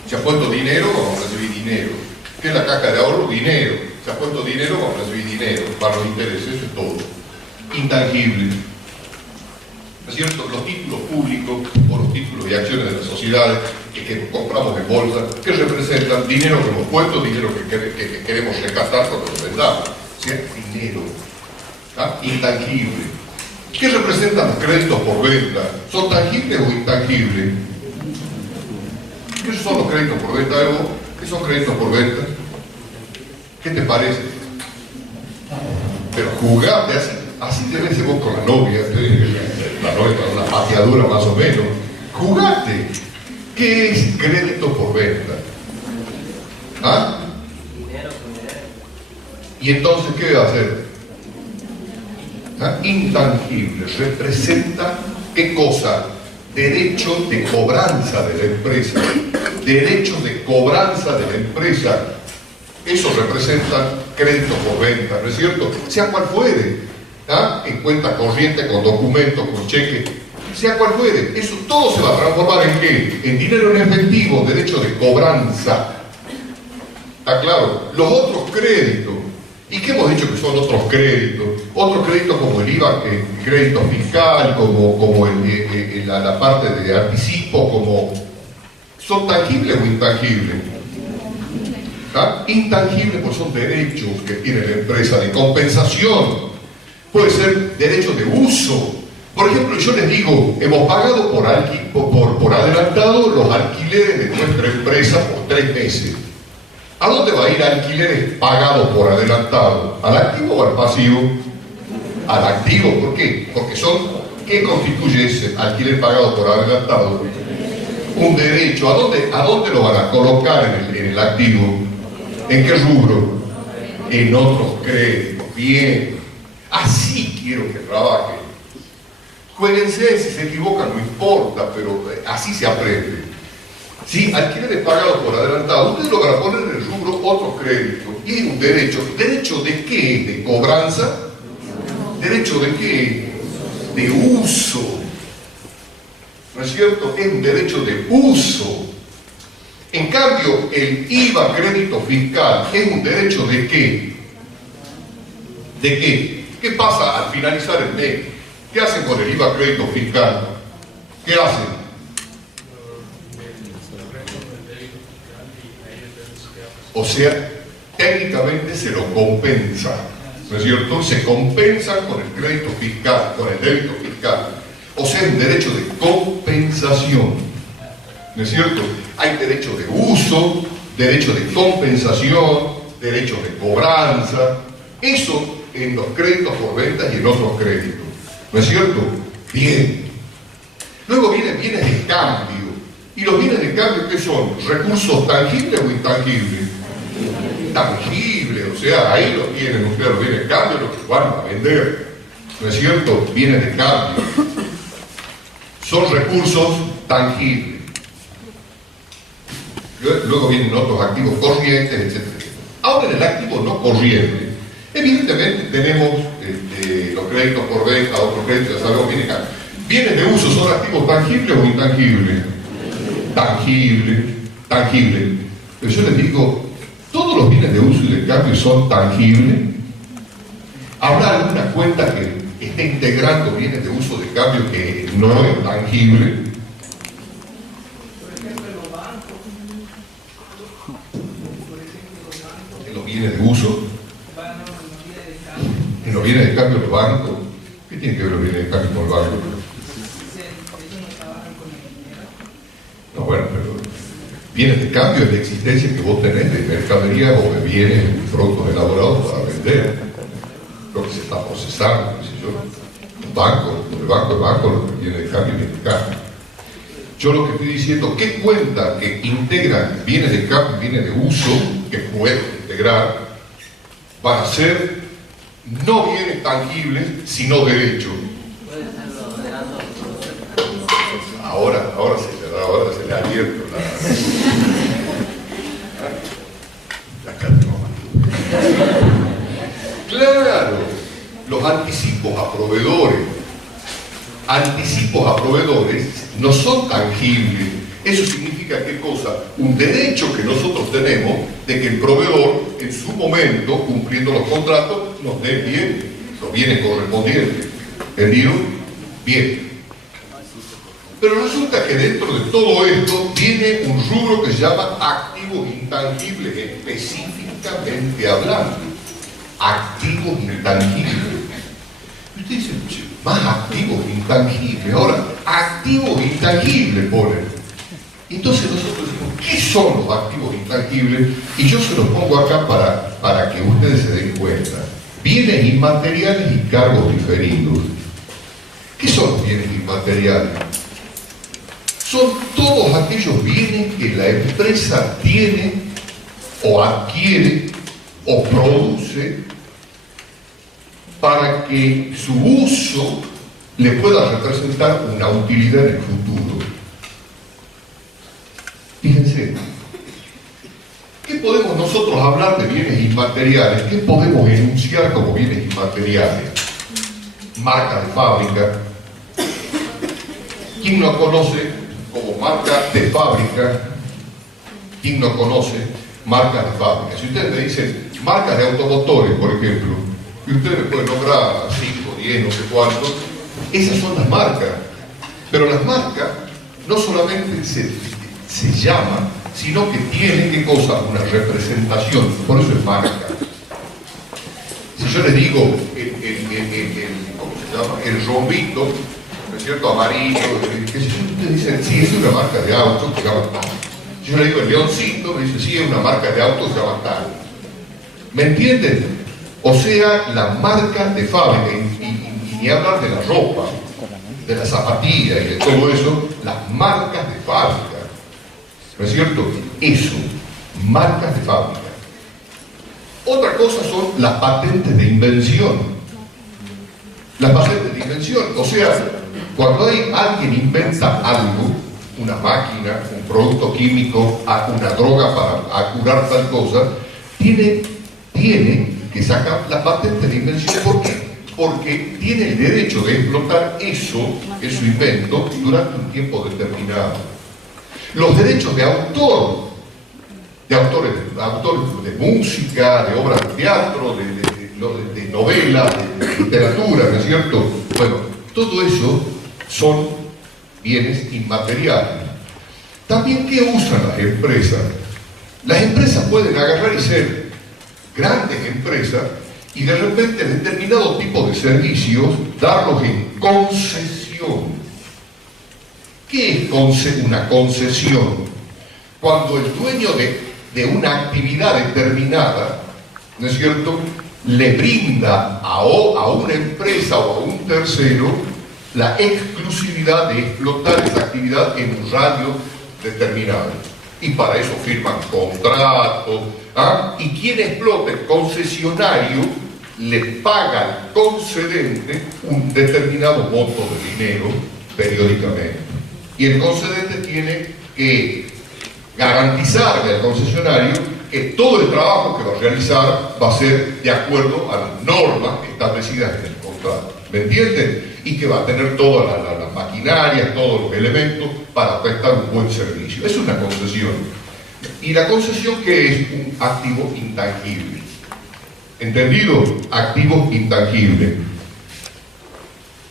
Se ha puesto dinero, vamos a recibir dinero. ¿Qué es la caja de ahorro? Dinero. Se ha puesto dinero, vamos a recibir dinero. Para los intereses, eso es todo. Intangible. ¿No es cierto? Los títulos públicos o los títulos y acciones de las sociedades que compramos en bolsa, ¿qué representan? Dinero que hemos puesto, dinero que queremos rescatar cuando lo vendamos. O sea, dinero. ¿Ah? Intangible. ¿Qué representan los créditos por venta? ¿Son tangibles o intangibles? ¿Qué son los créditos por venta, Evo? ¿Qué son créditos por venta? ¿Qué te parece? Pero jugate así te ves vos con la novia, una pateadura más o menos. Jugate. ¿Qué es crédito por venta? ¿Ah? Y entonces, ¿qué va a hacer? ¿Ah? Intangible, representa ¿qué cosa? derechos de cobranza de la empresa. Derechos de cobranza de la empresa. Eso representa crédito por venta, ¿no es cierto? Sea cual fuere, ¿ah? En cuenta corriente, con documentos, con cheque, sea cual fuere, eso todo se va a transformar ¿en qué? En dinero en efectivo, derecho de cobranza. ¿Está claro? Los otros créditos, ¿y qué hemos dicho que son otros créditos? Otros créditos como el IVA, crédito fiscal, como la parte de anticipo, como ¿son tangibles o intangibles? ¿Ah? Intangibles pues son derechos que tiene la empresa de compensación. Puede ser derecho de uso. Por ejemplo, yo les digo, hemos pagado por adelantado los alquileres de nuestra empresa por 3 meses. ¿A dónde va a ir alquileres pagados por adelantado? ¿Al activo o al pasivo? Al activo. ¿Por qué? Porque ¿qué constituye ese alquiler pagado por adelantado? Un derecho. ¿A dónde lo van a colocar en el activo? ¿En qué rubro? En otros créditos. Bien. Así quiero que trabajen. Jueguense, si se equivocan no importa, pero así se aprende. Si alquileres pagados por adelantado, ustedes lo van a poner en el rubro otros créditos. Y hay un derecho. ¿Derecho de qué? ¿De cobranza? ¿Derecho de qué? De uso. ¿No es cierto? Es un derecho de uso. En cambio, el IVA crédito fiscal es un derecho de qué? ¿De qué? ¿Qué pasa al finalizar el mes? ¿Qué hacen con el IVA crédito fiscal? ¿Qué hacen? O sea, técnicamente se lo compensa, ¿no es cierto? Se compensan con el crédito fiscal, con el débito fiscal. O sea, es un derecho de compensación, ¿no es cierto? Hay derecho de uso, derecho de compensación, derecho de cobranza. Eso en los créditos por ventas y en otros créditos, ¿no es cierto? Bien. Luego vienen bienes de cambio. ¿Y los bienes de cambio qué son? ¿Recursos tangibles o intangibles? Tangibles, o sea, ahí lo tienen ustedes, los bienes de cambio, los que van a vender, ¿no es cierto? Bienes de cambio. Son recursos tangibles. Luego vienen otros activos corrientes, etc. Ahora en el activo no corriente, evidentemente tenemos los créditos por venta, otros créditos, ya sabemos, bienes de uso. ¿Son activos tangibles o intangibles? Tangibles, tangibles. Pero yo les digo, ¿todos los bienes de uso y de cambio son tangibles? ¿Habrá alguna cuenta que esté integrando bienes de uso de cambio que no es tangible? En los bienes de uso, en los bienes de cambio los bancos. ¿Qué tiene que ver los bienes de cambio con el banco? No, bueno, pero bienes de cambio es la existencia que vos tenés de mercadería o de bienes, productos elaborados para vender, lo que se está procesando, qué sé yo. El banco, los bienes de cambio y bienes de cambio. Yo lo que estoy diciendo, ¿qué cuenta que integran bienes de cambio y bienes de uso, que pueden integrar, van a ser no bienes tangibles, sino derechos? Ahora se le ha abierto la cartoma. Claro, los anticipos a proveedores no son tangibles. Eso significa ¿qué cosa? Un derecho que nosotros tenemos de que el proveedor en su momento, cumpliendo los contratos, nos dé bien los bienes correspondientes. ¿Entendido? Bien. Pero resulta que dentro de todo esto viene un rubro que se llama activos intangibles, específicamente hablando. Activos intangibles. Y usted dice, más activos intangibles. Ahora, activos intangibles ponen. Entonces nosotros decimos, ¿qué son los activos intangibles? Y yo se los pongo acá para que ustedes se den cuenta. Bienes inmateriales y cargos diferidos. ¿Qué son los bienes inmateriales? Son todos aquellos bienes que la empresa tiene o adquiere o produce para que su uso le pueda representar una utilidad en el futuro. Fíjense, ¿qué podemos nosotros hablar de bienes inmateriales? ¿Qué podemos enunciar como bienes inmateriales? Marca de fábrica. ¿Quién no conoce como marca de fábrica? ¿Quién no conoce marcas de fábrica? Si ustedes me dicen marcas de automotores, por ejemplo, y ustedes me pueden nombrar 5, 10, no sé cuántos, esas son las marcas. Pero las marcas no solamente se llaman, sino que tienen, ¿qué cosa? Una representación. Por eso es marca. Si yo les digo ¿cómo se llama? El rombito, ¿no es cierto? Amarillo, qué sé yo, ustedes dicen, sí, es una marca de auto, se llama tal. Si yo le digo el leoncito, me dice, sí, es una marca de auto, se llama tal. ¿Me entienden? O sea, la marca de fábrica, y ni hablar de la ropa, de la zapatilla y de todo eso, las marcas de fábrica. ¿No es cierto? Eso, marcas de fábrica. Otra cosa son las patentes de invención. Las patentes de invención, o sea, cuando alguien inventa algo, una máquina, un producto químico, una droga para curar tal cosa, tiene que sacar la patente de invención. ¿Por qué? Porque tiene el derecho de explotar eso, su invento, durante un tiempo determinado. Los derechos de autor, de autores de música, de obras de teatro, de novela, de literatura, ¿no es cierto? Bueno, todo eso son bienes inmateriales. También, ¿qué usan las empresas? Las empresas pueden agarrar y ser grandes empresas y de repente determinado tipo de servicios darlos en concesión. ¿Qué es una concesión? Cuando el dueño de una actividad determinada, ¿no es cierto?, le brinda a una empresa o a un tercero la exclusividad de explotar esa actividad en un radio determinado. Y para eso firman contratos. Y quien explota, el concesionario, le paga al concedente un determinado monto de dinero periódicamente. Y el concedente tiene que garantizarle al concesionario que todo el trabajo que va a realizar va a ser de acuerdo a las normas establecidas en el contrato. ¿Me entienden? Y que va a tener todas las maquinarias, todos los elementos para prestar un buen servicio. Es una concesión. ¿Y la concesión qué es? Un activo intangible. ¿Entendido? Activo intangible.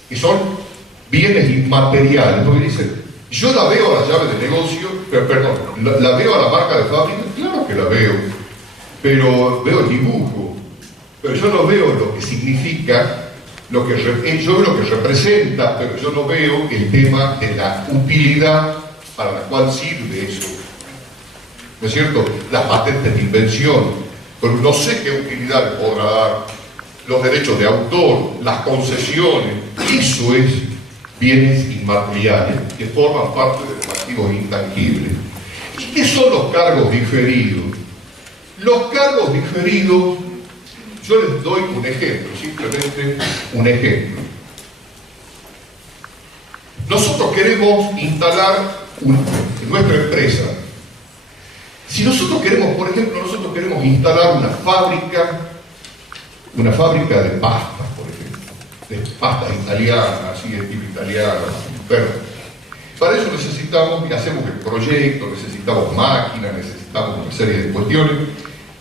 Y son bienes inmateriales. Porque dicen, yo la veo a la llave de negocio, perdón, la veo a la marca de fábrica, claro que la veo, pero veo el dibujo, pero yo no veo lo que significa, yo veo lo que representa, pero yo no veo el tema de la utilidad para la cual sirve eso. ¿No es cierto? Las patentes de invención, pero no sé qué utilidad le podrá dar, los derechos de autor, las concesiones, eso es bienes inmateriales que forman parte de los activos intangibles. ¿Y qué son los cargos diferidos? Los cargos diferidos, yo les doy un ejemplo, simplemente un ejemplo. Nosotros queremos instalar en nuestra empresa, si nosotros queremos, por ejemplo, instalar una fábrica de pastas, por ejemplo, de pastas italianas, así de tipo italiano, pero para eso necesitamos, y hacemos el proyecto, necesitamos máquinas, necesitamos una serie de cuestiones.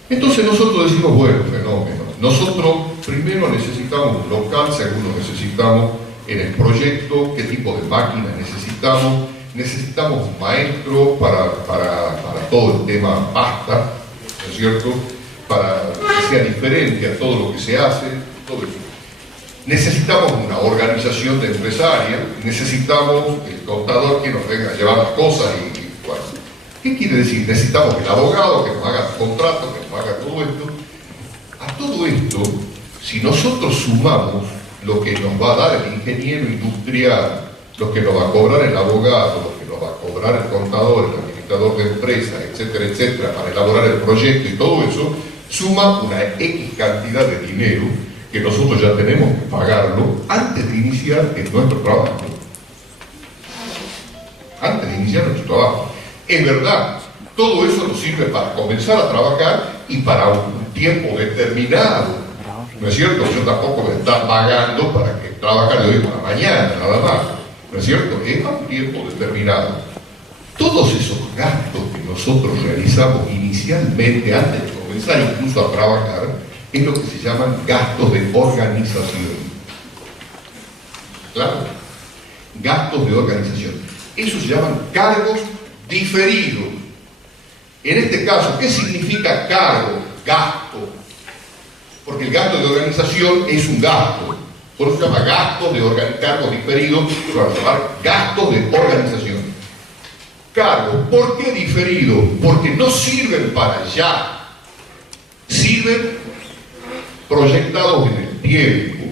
Entonces nosotros decimos, bueno, fenómeno, nosotros primero necesitamos un local, segundo necesitamos en el proyecto qué tipo de máquinas necesitamos un maestro para todo el tema pasta, ¿no es cierto?, para que sea diferente a todo lo que se hace, todo eso. Necesitamos una organización de empresarios, necesitamos el contador que nos venga a llevar las cosas y bueno. ¿Qué quiere decir? Necesitamos el abogado que nos haga el contrato, que nos haga todo esto. A todo esto, si nosotros sumamos lo que nos va a dar el ingeniero industrial, lo que nos va a cobrar el abogado, lo que nos va a cobrar el contador, el administrador de empresas, etcétera, etcétera, para elaborar el proyecto y todo eso, suma una X cantidad de dinero que nosotros ya tenemos que pagarlo antes de iniciar nuestro trabajo. Antes de iniciar nuestro trabajo. Es verdad, todo eso nos sirve para comenzar a trabajar y para un tiempo determinado. ¿No es cierto? Yo tampoco me está pagando para que trabaje de hoy para mañana, nada más. ¿No es cierto? Es a un tiempo determinado. Todos esos gastos que nosotros realizamos inicialmente, antes de comenzar incluso a trabajar, es lo que se llaman gastos de organización. ¿Claro? Gastos de organización. Eso se llaman cargos diferidos. En este caso, ¿qué significa cargo? Gasto. Porque el gasto de organización es un gasto. Por eso se llama gastos de cargos diferidos, se van a llamar gastos de organización. Cargos, ¿por qué diferidos? Porque no sirven para ya. Sirven proyectados en el tiempo.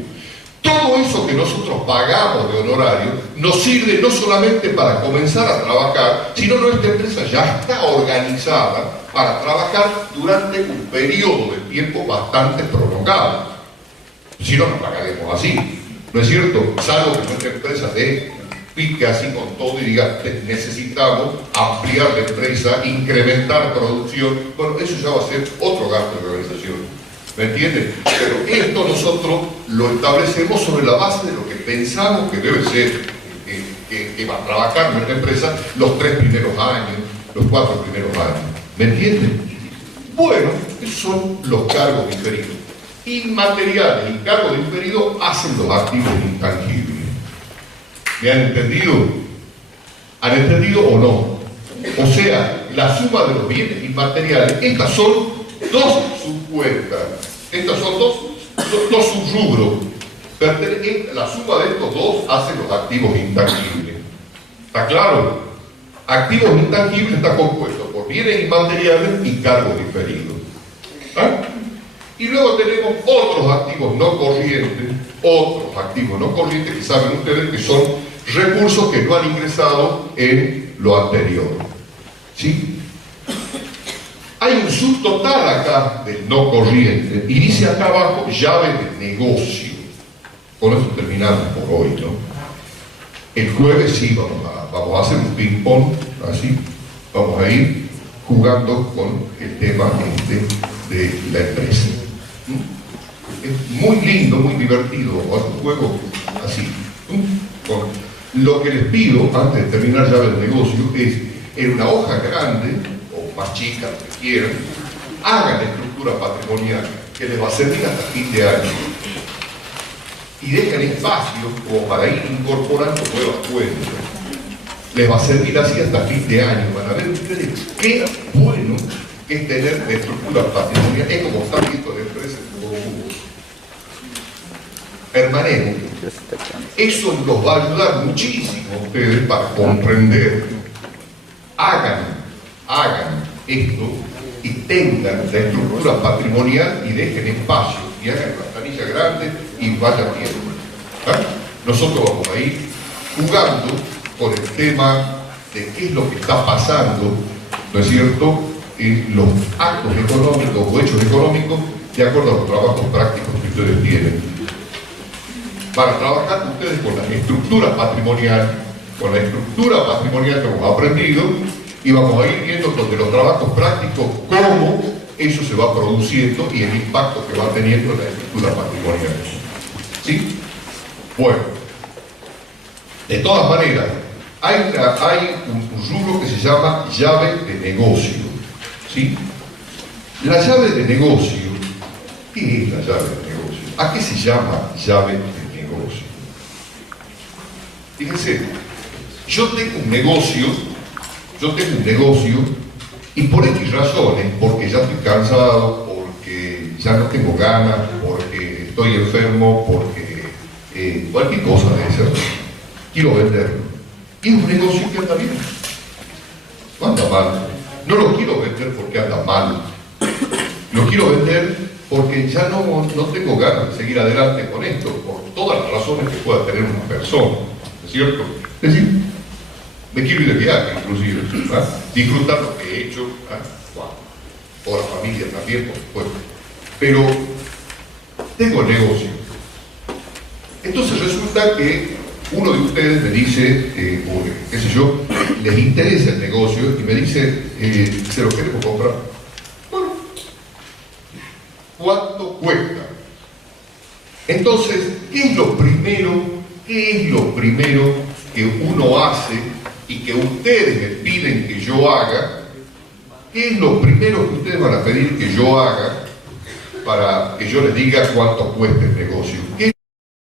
Todo eso que nosotros pagamos de honorario nos sirve no solamente para comenzar a trabajar, sino nuestra empresa ya está organizada para trabajar durante un periodo de tiempo bastante prolongado. Si no, no pagaremos así, ¿no es cierto? Salvo que nuestra empresa pique así con todo y diga, necesitamos ampliar la empresa, incrementar producción. Bueno, eso ya va a ser otro gasto de organización. ¿Me entienden? Pero esto nosotros lo establecemos sobre la base de lo que pensamos que debe ser, que va a trabajar nuestra empresa los 3 primeros años, los 4 primeros años. ¿Me entienden? Bueno, esos son los cargos diferidos. Inmateriales y cargos diferidos hacen los activos intangibles. ¿Me han entendido? ¿Han entendido o no? O sea, la suma de los bienes inmateriales, estas son dos subcuentas, estos son dos subrubros. La suma de estos dos hace los activos intangibles. ¿Está claro? Activos intangibles está compuesto por bienes inmateriales y cargos diferidos. ¿Ah? Y luego tenemos otros activos no corrientes que saben ustedes que son recursos que no han ingresado en lo anterior. ¿Sí? Hay un subtotal acá del no corriente y dice acá abajo llave de negocio. Con eso terminamos por hoy, ¿no? El jueves sí vamos a hacer un ping-pong, así, vamos a ir jugando con el tema de la empresa. Es muy lindo, muy divertido, un juego así. Lo que les pido antes de terminar llave de negocio es en una hoja grande más chica, lo que quieran, hagan la estructura patrimonial que les va a servir hasta fin de año y dejen espacio como para ir incorporando nuevas cuentas. Les va a servir así hasta fin de año. Van a ver ustedes qué bueno es tener la estructura patrimonial. Es como están viendo la empresa permanente. Eso los va a ayudar muchísimo a ustedes para comprender. Hagan esto y tengan la estructura patrimonial y dejen espacio y hagan la planilla grande y vayan viendo. ¿Ah? Nosotros vamos a ir jugando con el tema de qué es lo que está pasando, ¿no es cierto?, en los actos económicos o hechos económicos de acuerdo a los trabajos prácticos que ustedes tienen. Para trabajar ustedes con la estructura patrimonial que hemos aprendido, y vamos a ir viendo de los trabajos prácticos cómo eso se va produciendo y el impacto que va teniendo en la estructura patrimonial. ¿Sí? Bueno, de todas maneras, hay un rubro que se llama llave de negocio. ¿Sí? La llave de negocio, ¿qué es la llave de negocio? ¿A qué se llama llave de negocio? Fíjense, yo tengo un negocio y por X razones, porque ya estoy cansado, porque ya no tengo ganas, porque estoy enfermo, porque cualquier cosa de eso, quiero venderlo. Y es un negocio que anda bien, no anda mal. No lo quiero vender porque anda mal, lo quiero vender porque ya no tengo ganas de seguir adelante con esto, por todas las razones que pueda tener una persona, ¿no es cierto? Es decir, me quiero ir de viaje, inclusive, ¿ah? Disfrutar lo que he hecho, ¿ah? Wow. O la familia también, por supuesto. Pero tengo el negocio. Entonces resulta que uno de ustedes me dice, o qué sé yo, les interesa el negocio y me dice, ¿se lo queremos comprar? Bueno, ¿cuánto cuesta? Entonces, ¿qué es lo primero que uno hace y que ustedes me piden que yo haga? ¿Qué es lo primero que ustedes van a pedir que yo haga para que yo les diga cuánto cuesta el negocio? ¿Qué